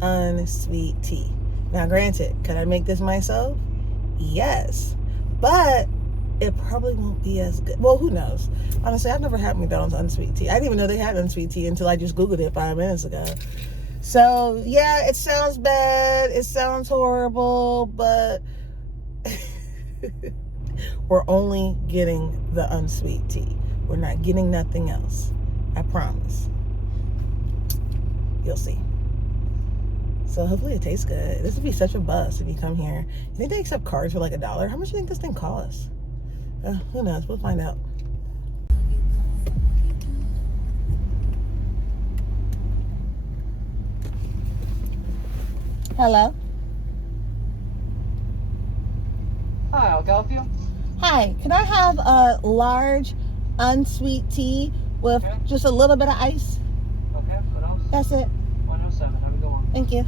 unsweet tea. Now, granted, could I make this myself? Yes, but it probably won't be as good. Well, who knows? Honestly, I've never had McDonald's unsweet tea. I didn't even know they had unsweet tea until I just Googled it 5 minutes ago. So, yeah, it sounds bad. It sounds horrible, but we're only getting the unsweet tea. We're not getting nothing else. I promise. You'll see. So hopefully it tastes good. This would be such a bust if you come here. You think they accept cards for like $1? How much do you think this thing costs? Who knows? We'll find out. Hello. Hi, I'll help you. Hi. Can I have a large unsweet tea with just a little bit of ice? Okay, what else? That's it. 107. Have a good one. Thank you.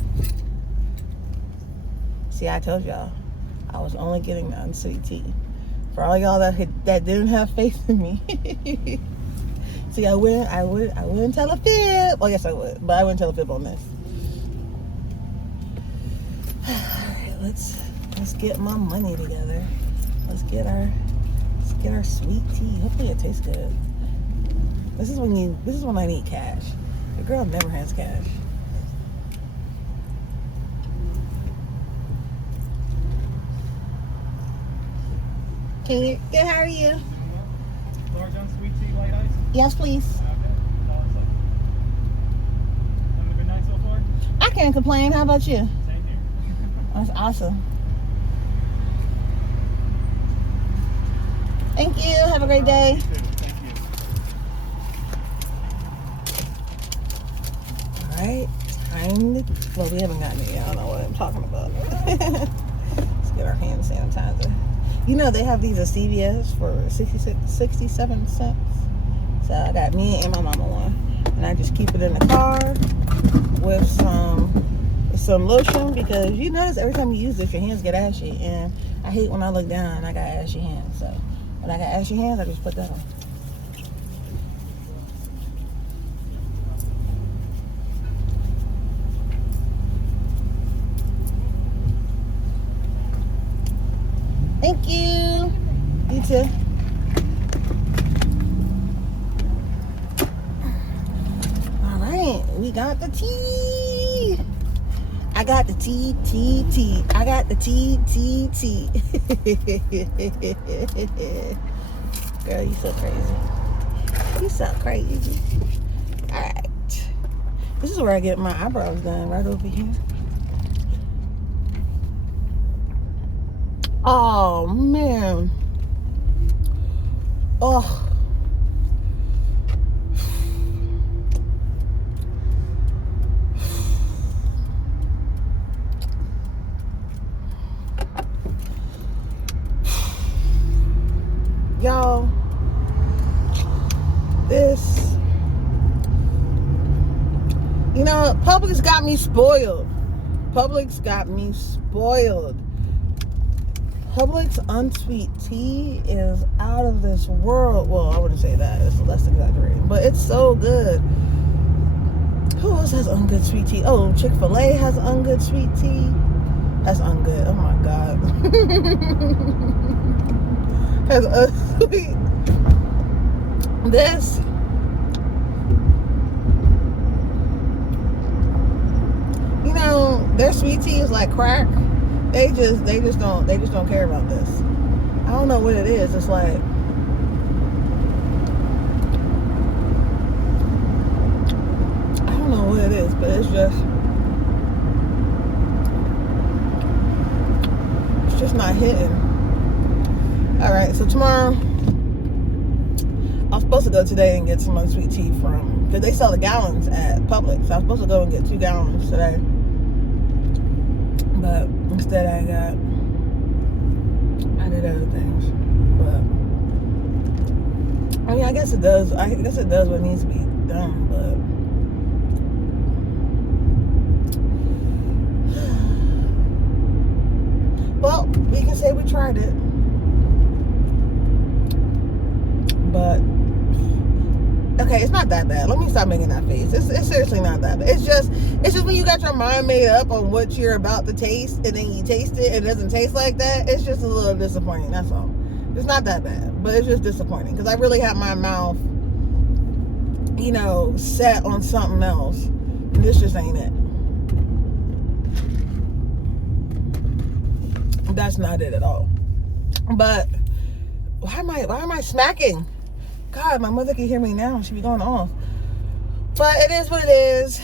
See, I told y'all I was only getting the unsweet tea. For all y'all that didn't have faith in me. See, I wouldn't tell a fib. Well, yes, I would, but I wouldn't tell a fib on this. All right, let's get my money together. Let's get our sweet tea. Hopefully, it tastes good. This is when I need cash. The girl never has cash. Can you? Good. How are you? Large unsweet tea, light ice. Yes, please. Okay. Having a good night so far? I can't complain. How about you? Same here. That's awesome. Thank you. Have a great day. You too. Thank you. All right. Time to. Well, we haven't gotten it yet. I don't know what I'm talking about. Let's get our hand sanitizer. You know, they have these at CVS for 67 cents. So I got me and my mama one. And I just keep it in the car with some lotion, because you notice every time you use this, your hands get ashy. And I hate when I look down and I got ashy hands. So when I got ashy hands, I just put that on. Thank you. You too. All right, we got the tea. I got the tea. I got the tea. Girl, you so crazy. You so crazy. All right. This is where I get my eyebrows done, right over here. Oh man. Oh. Y'all, this, you know, Publix got me spoiled. Publix unsweet tea is out of this world. Well, I wouldn't say that. It's less exaggerated. But it's so good. Who else has ungood sweet tea? Oh, Chick-fil-A has ungood sweet tea. That's ungood. Oh, my God. Has unsweet. This. You know, their sweet tea is like crack. They just don't care about this. I don't know what it is. It's like, I don't know what it is, but it's just not hitting. All right, so tomorrow I was supposed to go today and get some unsweet tea from, because they sell the gallons at Publix. So I was supposed to go and get 2 gallons today, but instead I did other things. But I mean, I guess it does what needs to be done. But well, we can say we tried it. But okay, it's not that bad. Let me stop making that face. It's seriously not that bad. It's just when you got your mind made up on what you're about to taste, and then you taste it and it doesn't taste like that. It's just a little disappointing. That's all. It's not that bad, but it's just disappointing, because I really had my mouth, you know, set on something else, and this just ain't it. That's not it at all. But why am I smacking? God, my mother can hear me now. She be going off. But it is what it is.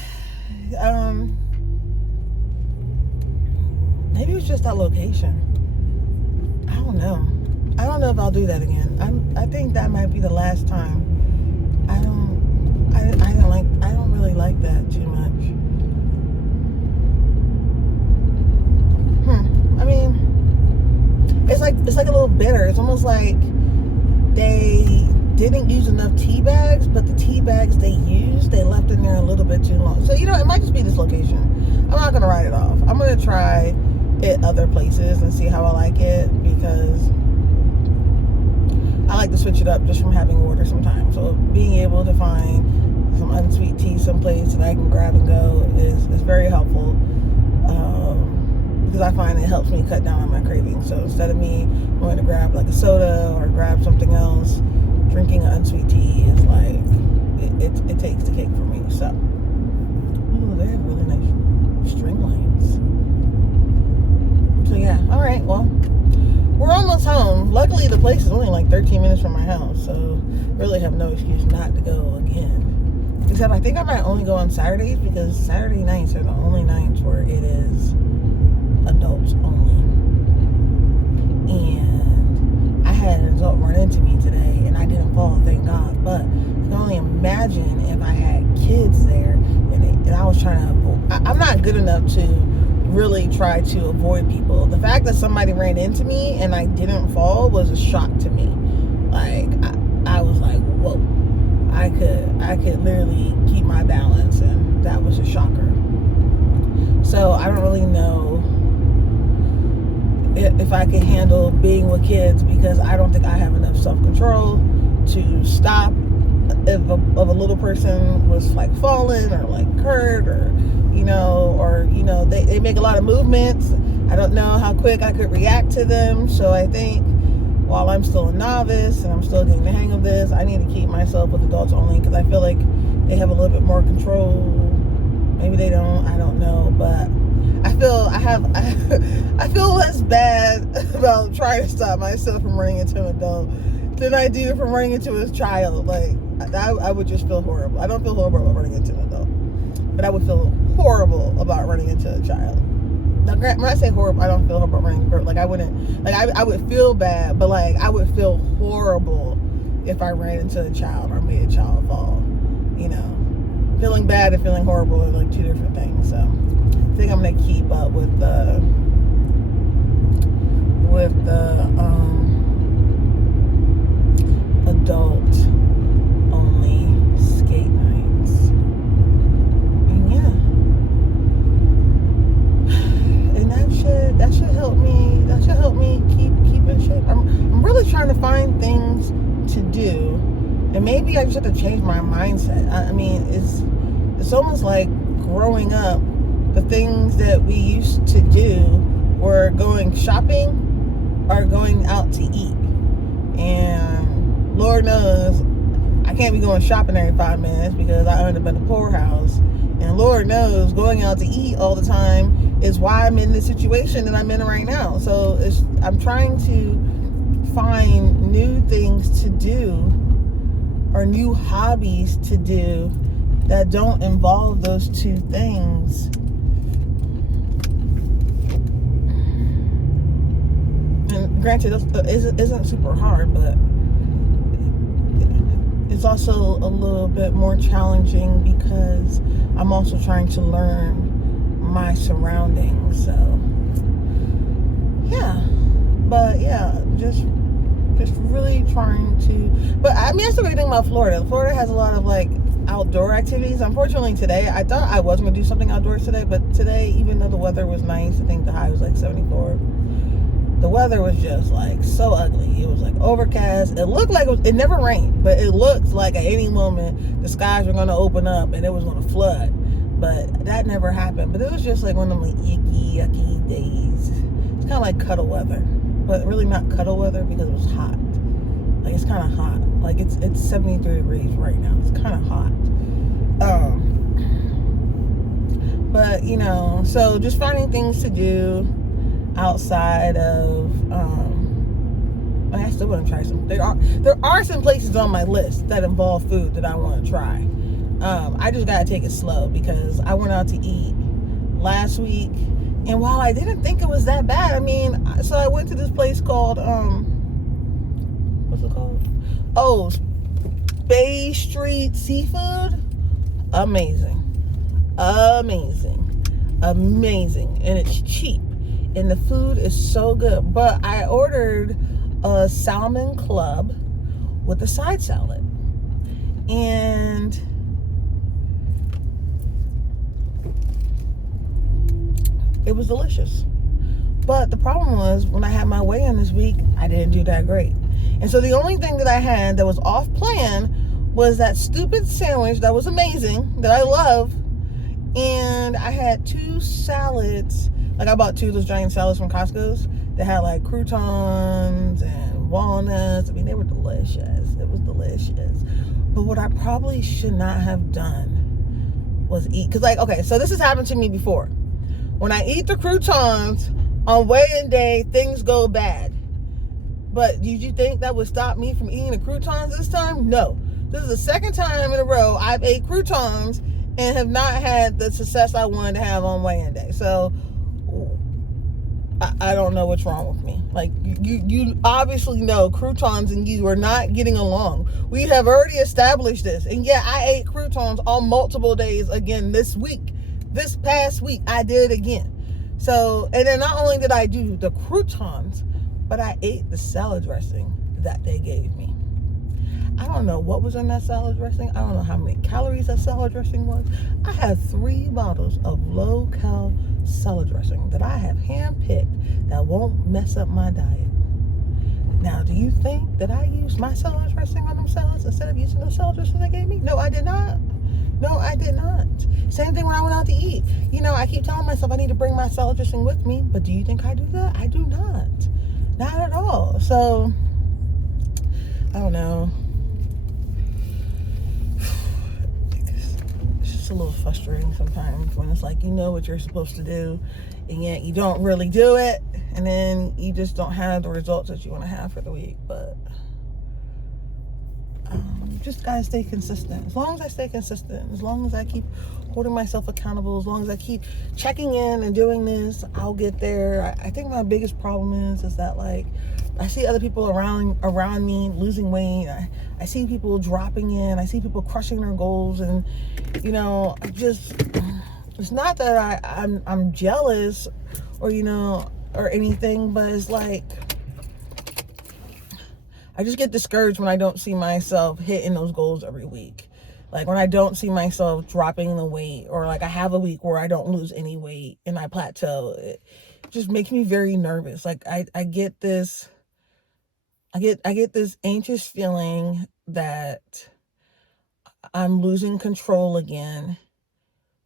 Maybe it's just that location. I don't know. I don't know if I'll do that again. I think that might be the last time. I don't really like that too much. I mean, it's like a little bitter. It's almost like they didn't use enough tea bags, but the tea bags they used, they left in there a little bit too long. So, it might just be this location. I'm not going to write it off. I'm going to try it other places and see how I like it, because I like to switch it up just from having water sometimes. So being able to find some unsweet tea someplace that I can grab and go is very helpful, because I find it helps me cut down on my cravings. So instead of me going to grab like a soda or grab something else, drinking an unsweet tea is like, it takes the cake for me. So, ooh, they have really nice string lights. So yeah, all right, well, we're almost home. Luckily, the place is only like 13 minutes from my house, so really have no excuse not to go again. Except I think I might only go on Saturdays, because Saturday nights are the only nights where it is adults only. And I had an adult run into me today, and I didn't fall, thank God. But I can only imagine if I had kids there, and I was trying to avoid. I'm not good enough to really try to avoid people. The fact that somebody ran into me and I didn't fall was a shock to me. Like, I was like, whoa. I could literally keep my balance, and that was a shocker. So I don't really know if I can handle being with kids, because I don't think I have enough self-control to stop if a little person was like falling or like hurt, or they make a lot of movements. I don't know how quick I could react to them. So I think while I'm still a novice and I'm still getting the hang of this, I need to keep myself with adults only, because I feel like they have a little bit more control. Maybe they don't, I don't know, but I feel less bad about trying to stop myself from running into an adult than I do from running into a child. Like, I would just feel horrible. I don't feel horrible about running into an adult, but I would feel horrible about running into a child. Now, when I say horrible, I don't feel horrible about running. Like, I wouldn't, like, I would feel bad, but like, I would feel horrible if I ran into a child or made a child fall. Feeling bad and feeling horrible are like two different things. So I think I'm gonna keep up with the adult only skate nights. And yeah, and that should help me. That should help me keep in shape. I'm really trying to find things to do, and maybe I just have to change my mindset. I mean, it's almost like growing up, the things that we used to do were going shopping or going out to eat. And Lord knows I can't be going shopping every 5 minutes, because I end up in a poorhouse. And Lord knows going out to eat all the time is why I'm in the situation that I'm in right now. So I'm trying to find new things to do, or new hobbies to do, that don't involve those two things. And granted, it isn't super hard, but it's also a little bit more challenging, because I'm also trying to learn my surroundings. So yeah, but yeah, just really trying to. But I mean, I still think about Florida. Florida has a lot of like outdoor activities. Unfortunately today, I thought I was going to do something outdoors today, but today, even though the weather was nice, I think the high was like 74, the weather was just like so ugly. It was like overcast. It looked like it never rained, but it looked like at any moment the skies were going to open up and it was going to flood. But that never happened. But it was just like one of them like yucky days. It's kind of like cuddle weather, but really not cuddle weather, because it was hot. Like, it's kind of hot. Like, it's 73 degrees right now. It's kind of hot. But so just finding things to do outside of I still want to try some. There are some places on my list that involve food that I want to try. I just gotta take it slow, because I went out to eat last week And while I didn't think it was that bad, I mean, so I went to this place called, what's it called? Oh, Bay Street Seafood. Amazing. And it's cheap. And the food is so good. But I ordered a salmon club with a side salad. And it was delicious. But the problem was, when I had my weigh-in this week, I didn't do that great. And so the only thing that I had that was off plan was that stupid sandwich that was amazing, that I love. And I had 2 salads. Like, I bought 2 of those giant salads from Costco's that had like croutons and walnuts. I mean, they were delicious. It was delicious. But what I probably should not have done was eat. Because, like, okay, so this has happened to me before. When I eat the croutons on weigh-in day, things go bad. But did you think that would stop me from eating the croutons this time? No. This is the second time in a row I've ate croutons and have not had the success I wanted to have on weigh-in day. So I don't know what's wrong with me. Like, you obviously know croutons and you are not getting along. We have already established this. And yeah, I ate croutons on multiple days again this week. This past week, I did it again. So, and then not only did I do the croutons, but I ate the salad dressing that they gave me. I don't know what was in that salad dressing. I don't know how many calories that salad dressing was. I had 3 bottles of low-cal salad dressing that I have handpicked that won't mess up my diet. Now, do you think that I used my salad dressing on them salads instead of using the salad dressing they gave me? No, I did not. No, I did not. Same thing when I went out to eat. You know, I keep telling myself I need to bring my salad dressing with me, but do you think I do that? I do not. Not at all. So, I don't know. It's just a little frustrating sometimes when it's like, you know what you're supposed to do, and yet you don't really do it, and then you just don't have the results that you want to have for the week. But just gotta stay consistent. As long as I stay consistent, as long as I keep holding myself accountable, as long as I keep checking in and doing this, I'll get there. I think my biggest problem is that, like, I see other people around me losing weight. I see people dropping in. I see people crushing their goals, and you know, it's not that I'm jealous or or anything, but it's like, I just get discouraged when I don't see myself hitting those goals every week. Like, when I don't see myself dropping the weight, or like I have a week where I don't lose any weight and I plateau, it just makes me very nervous. Like, I get this anxious feeling that I'm losing control again,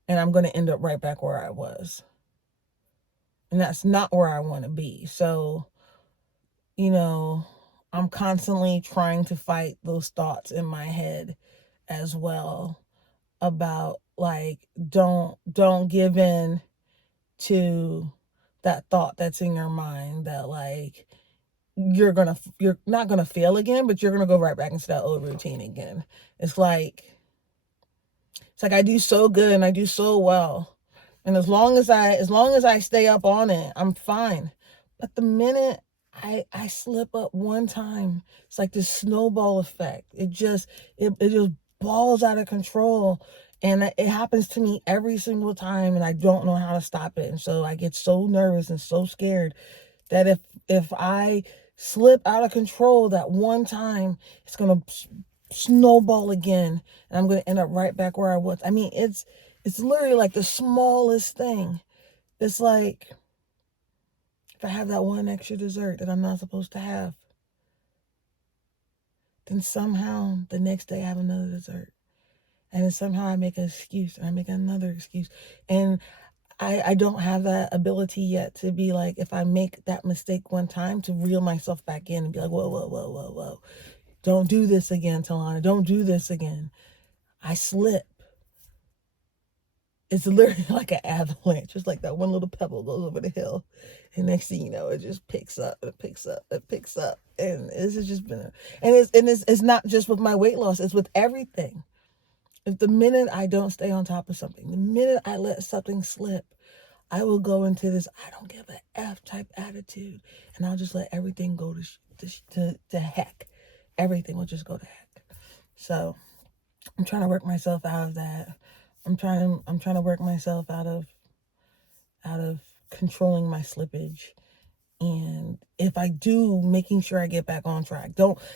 and I'm going to end up right back where I was. And that's not where I want to be. So, I'm constantly trying to fight those thoughts in my head as well, about like, don't give in to that thought that's in your mind that, like, you're not gonna fail again, but you're gonna go right back into that old routine again. It's like I do so good and I do so well, and as long as I stay up on it, I'm fine. But the minute I slip up one time, it's like this snowball effect. It just balls out of control, and it happens to me every single time, and I don't know how to stop it. And so I get so nervous and so scared that if I slip out of control that one time, it's gonna snowball again, and I'm gonna end up right back where I was. I mean, it's literally like the smallest thing. It's like, if I have that one extra dessert that I'm not supposed to have, then somehow the next day I have another dessert. And then somehow I make an excuse, and I make another excuse. And I don't have that ability yet to be like, if I make that mistake one time, to reel myself back in and be like, whoa. Don't do this again, Talana. Don't do this again. I slip. It's literally like an avalanche. Just like that one little pebble goes over the hill. And next thing you know, it just picks up. And it's just been it's not just with my weight loss, it's with everything. If the minute I don't stay on top of something, the minute I let something slip, I will go into this I don't give a F type attitude, and I'll just let everything go to heck. Everything will just go to heck. So I'm trying to work myself out of that. I'm trying to work myself out of controlling my slippage. And if I do, making sure I get back on track.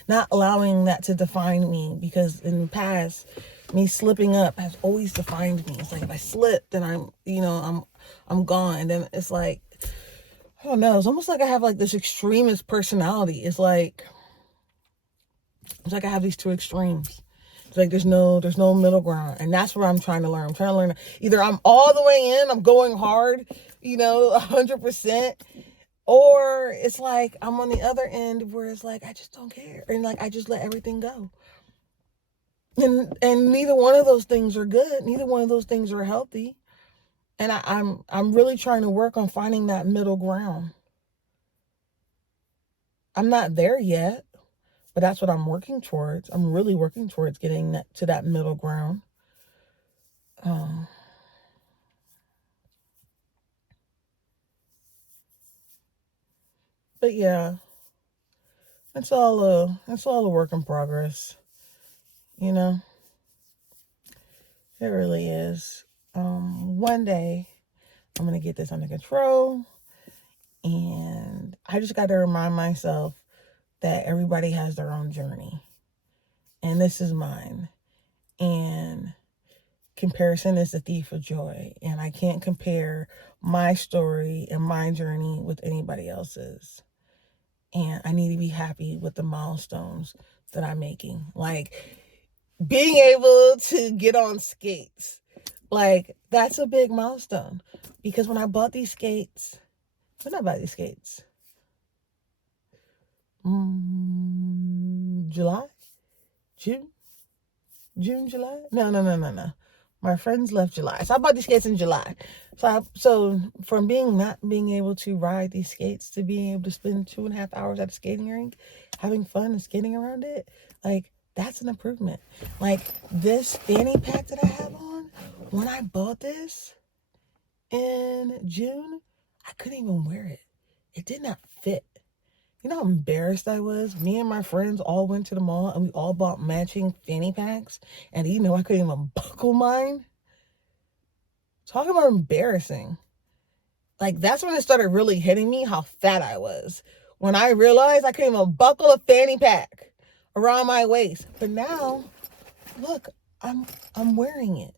Not allowing that to define me, because in the past, me slipping up has always defined me. It's like if I slip, then I'm gone. And then it's like, I don't know. It's almost like I have like this extremist personality. It's like I have these two extremes. It's like there's no middle ground. And that's what I'm trying to learn. I'm trying to learn either I'm all the way in, I'm going hard, 100%. Or it's like I'm on the other end where it's like I just don't care. And like I just let everything go. And neither one of those things are good. Neither one of those things are healthy. And I'm really trying to work on finding that middle ground. I'm not there yet, but that's what I'm working towards. I'm really working towards getting to that middle ground. But yeah, it's all a work in progress. It really is. One day I'm going to get this under control, and I just got to remind myself that everybody has their own journey, and this is mine. And comparison is the thief of joy, and I can't compare my story and my journey with anybody else's. And I need to be happy with the milestones that I'm making. Like being able to get on skates. Like that's a big milestone. Because when I bought these skates, July? June, July? No. My friends left July. So I bought these skates in July. So from not being able to ride these skates to being able to spend 2.5 hours at a skating rink, having fun and skating around it, like that's an improvement. Like this fanny pack that I have on, when I bought this in June, I couldn't even wear it. It did not fit. You know how embarrassed I was? Me and my friends all went to the mall and we all bought matching fanny packs. And I couldn't even buckle mine. Talk about embarrassing. Like, that's when it started really hitting me how fat I was. When I realized I couldn't even buckle a fanny pack around my waist. But now, look, I'm wearing it.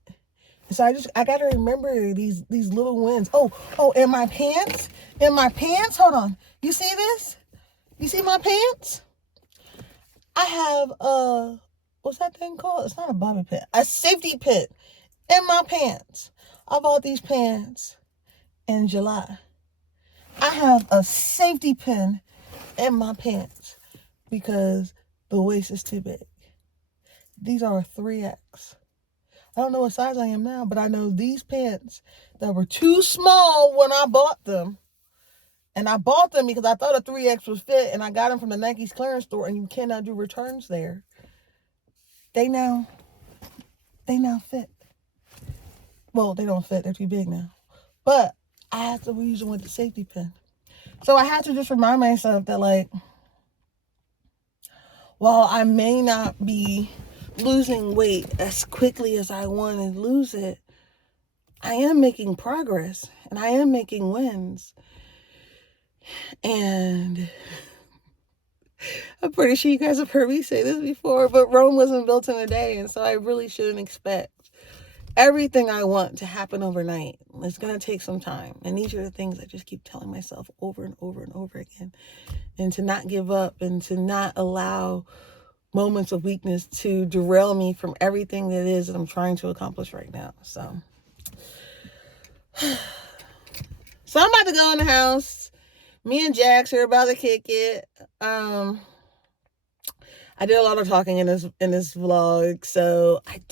So I got to remember these little wins. Oh, and my pants. Hold on. You see this? You see my pants? I have what's that thing called? It's not a bobby pin. A safety pin in my pants. I bought these pants in July. I have a safety pin in my pants because the waist is too big. These are a 3X. I don't know what size I am now, but I know these pants that were too small when I bought them. And I bought them because I thought a 3X was fit, and I got them from the Nike's clearance store, and you cannot do returns there. They now fit. Well, they don't fit. They're too big now. But I have to use them with the safety pin. So I had to just remind myself that, like, while I may not be losing weight as quickly as I want to lose it, I am making progress, and I am making wins. And I'm pretty sure you guys have heard me say this before, but Rome wasn't built in a day, and so I really shouldn't expect everything I want to happen overnight. It's going to take some time, and these are the things I just keep telling myself over and over and over again, and to not give up and to not allow moments of weakness to derail me from everything that it is that I'm trying to accomplish right now. So I'm about to go in the house. Me and Jax are about to kick it. I did a lot of talking in this vlog, so I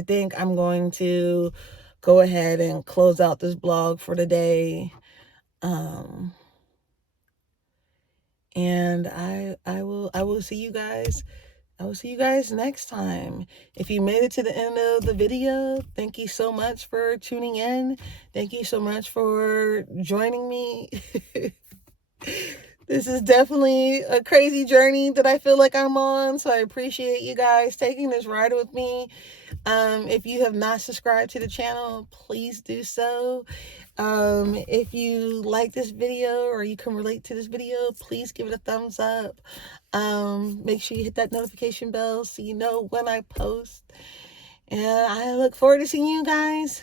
think I'm going to go ahead and close out this vlog for today. And I will see you guys I will see you guys next time. If you made it to the end of the video, thank you so much for tuning in. Thank you so much for joining me. This is definitely a crazy journey that I feel like I'm on. So I appreciate you guys taking this ride with me. If you have not subscribed to the channel, please do so. If you like this video or you can relate to this video, please give it a thumbs up. Make sure you hit that notification bell so you know when I post. And I look forward to seeing you guys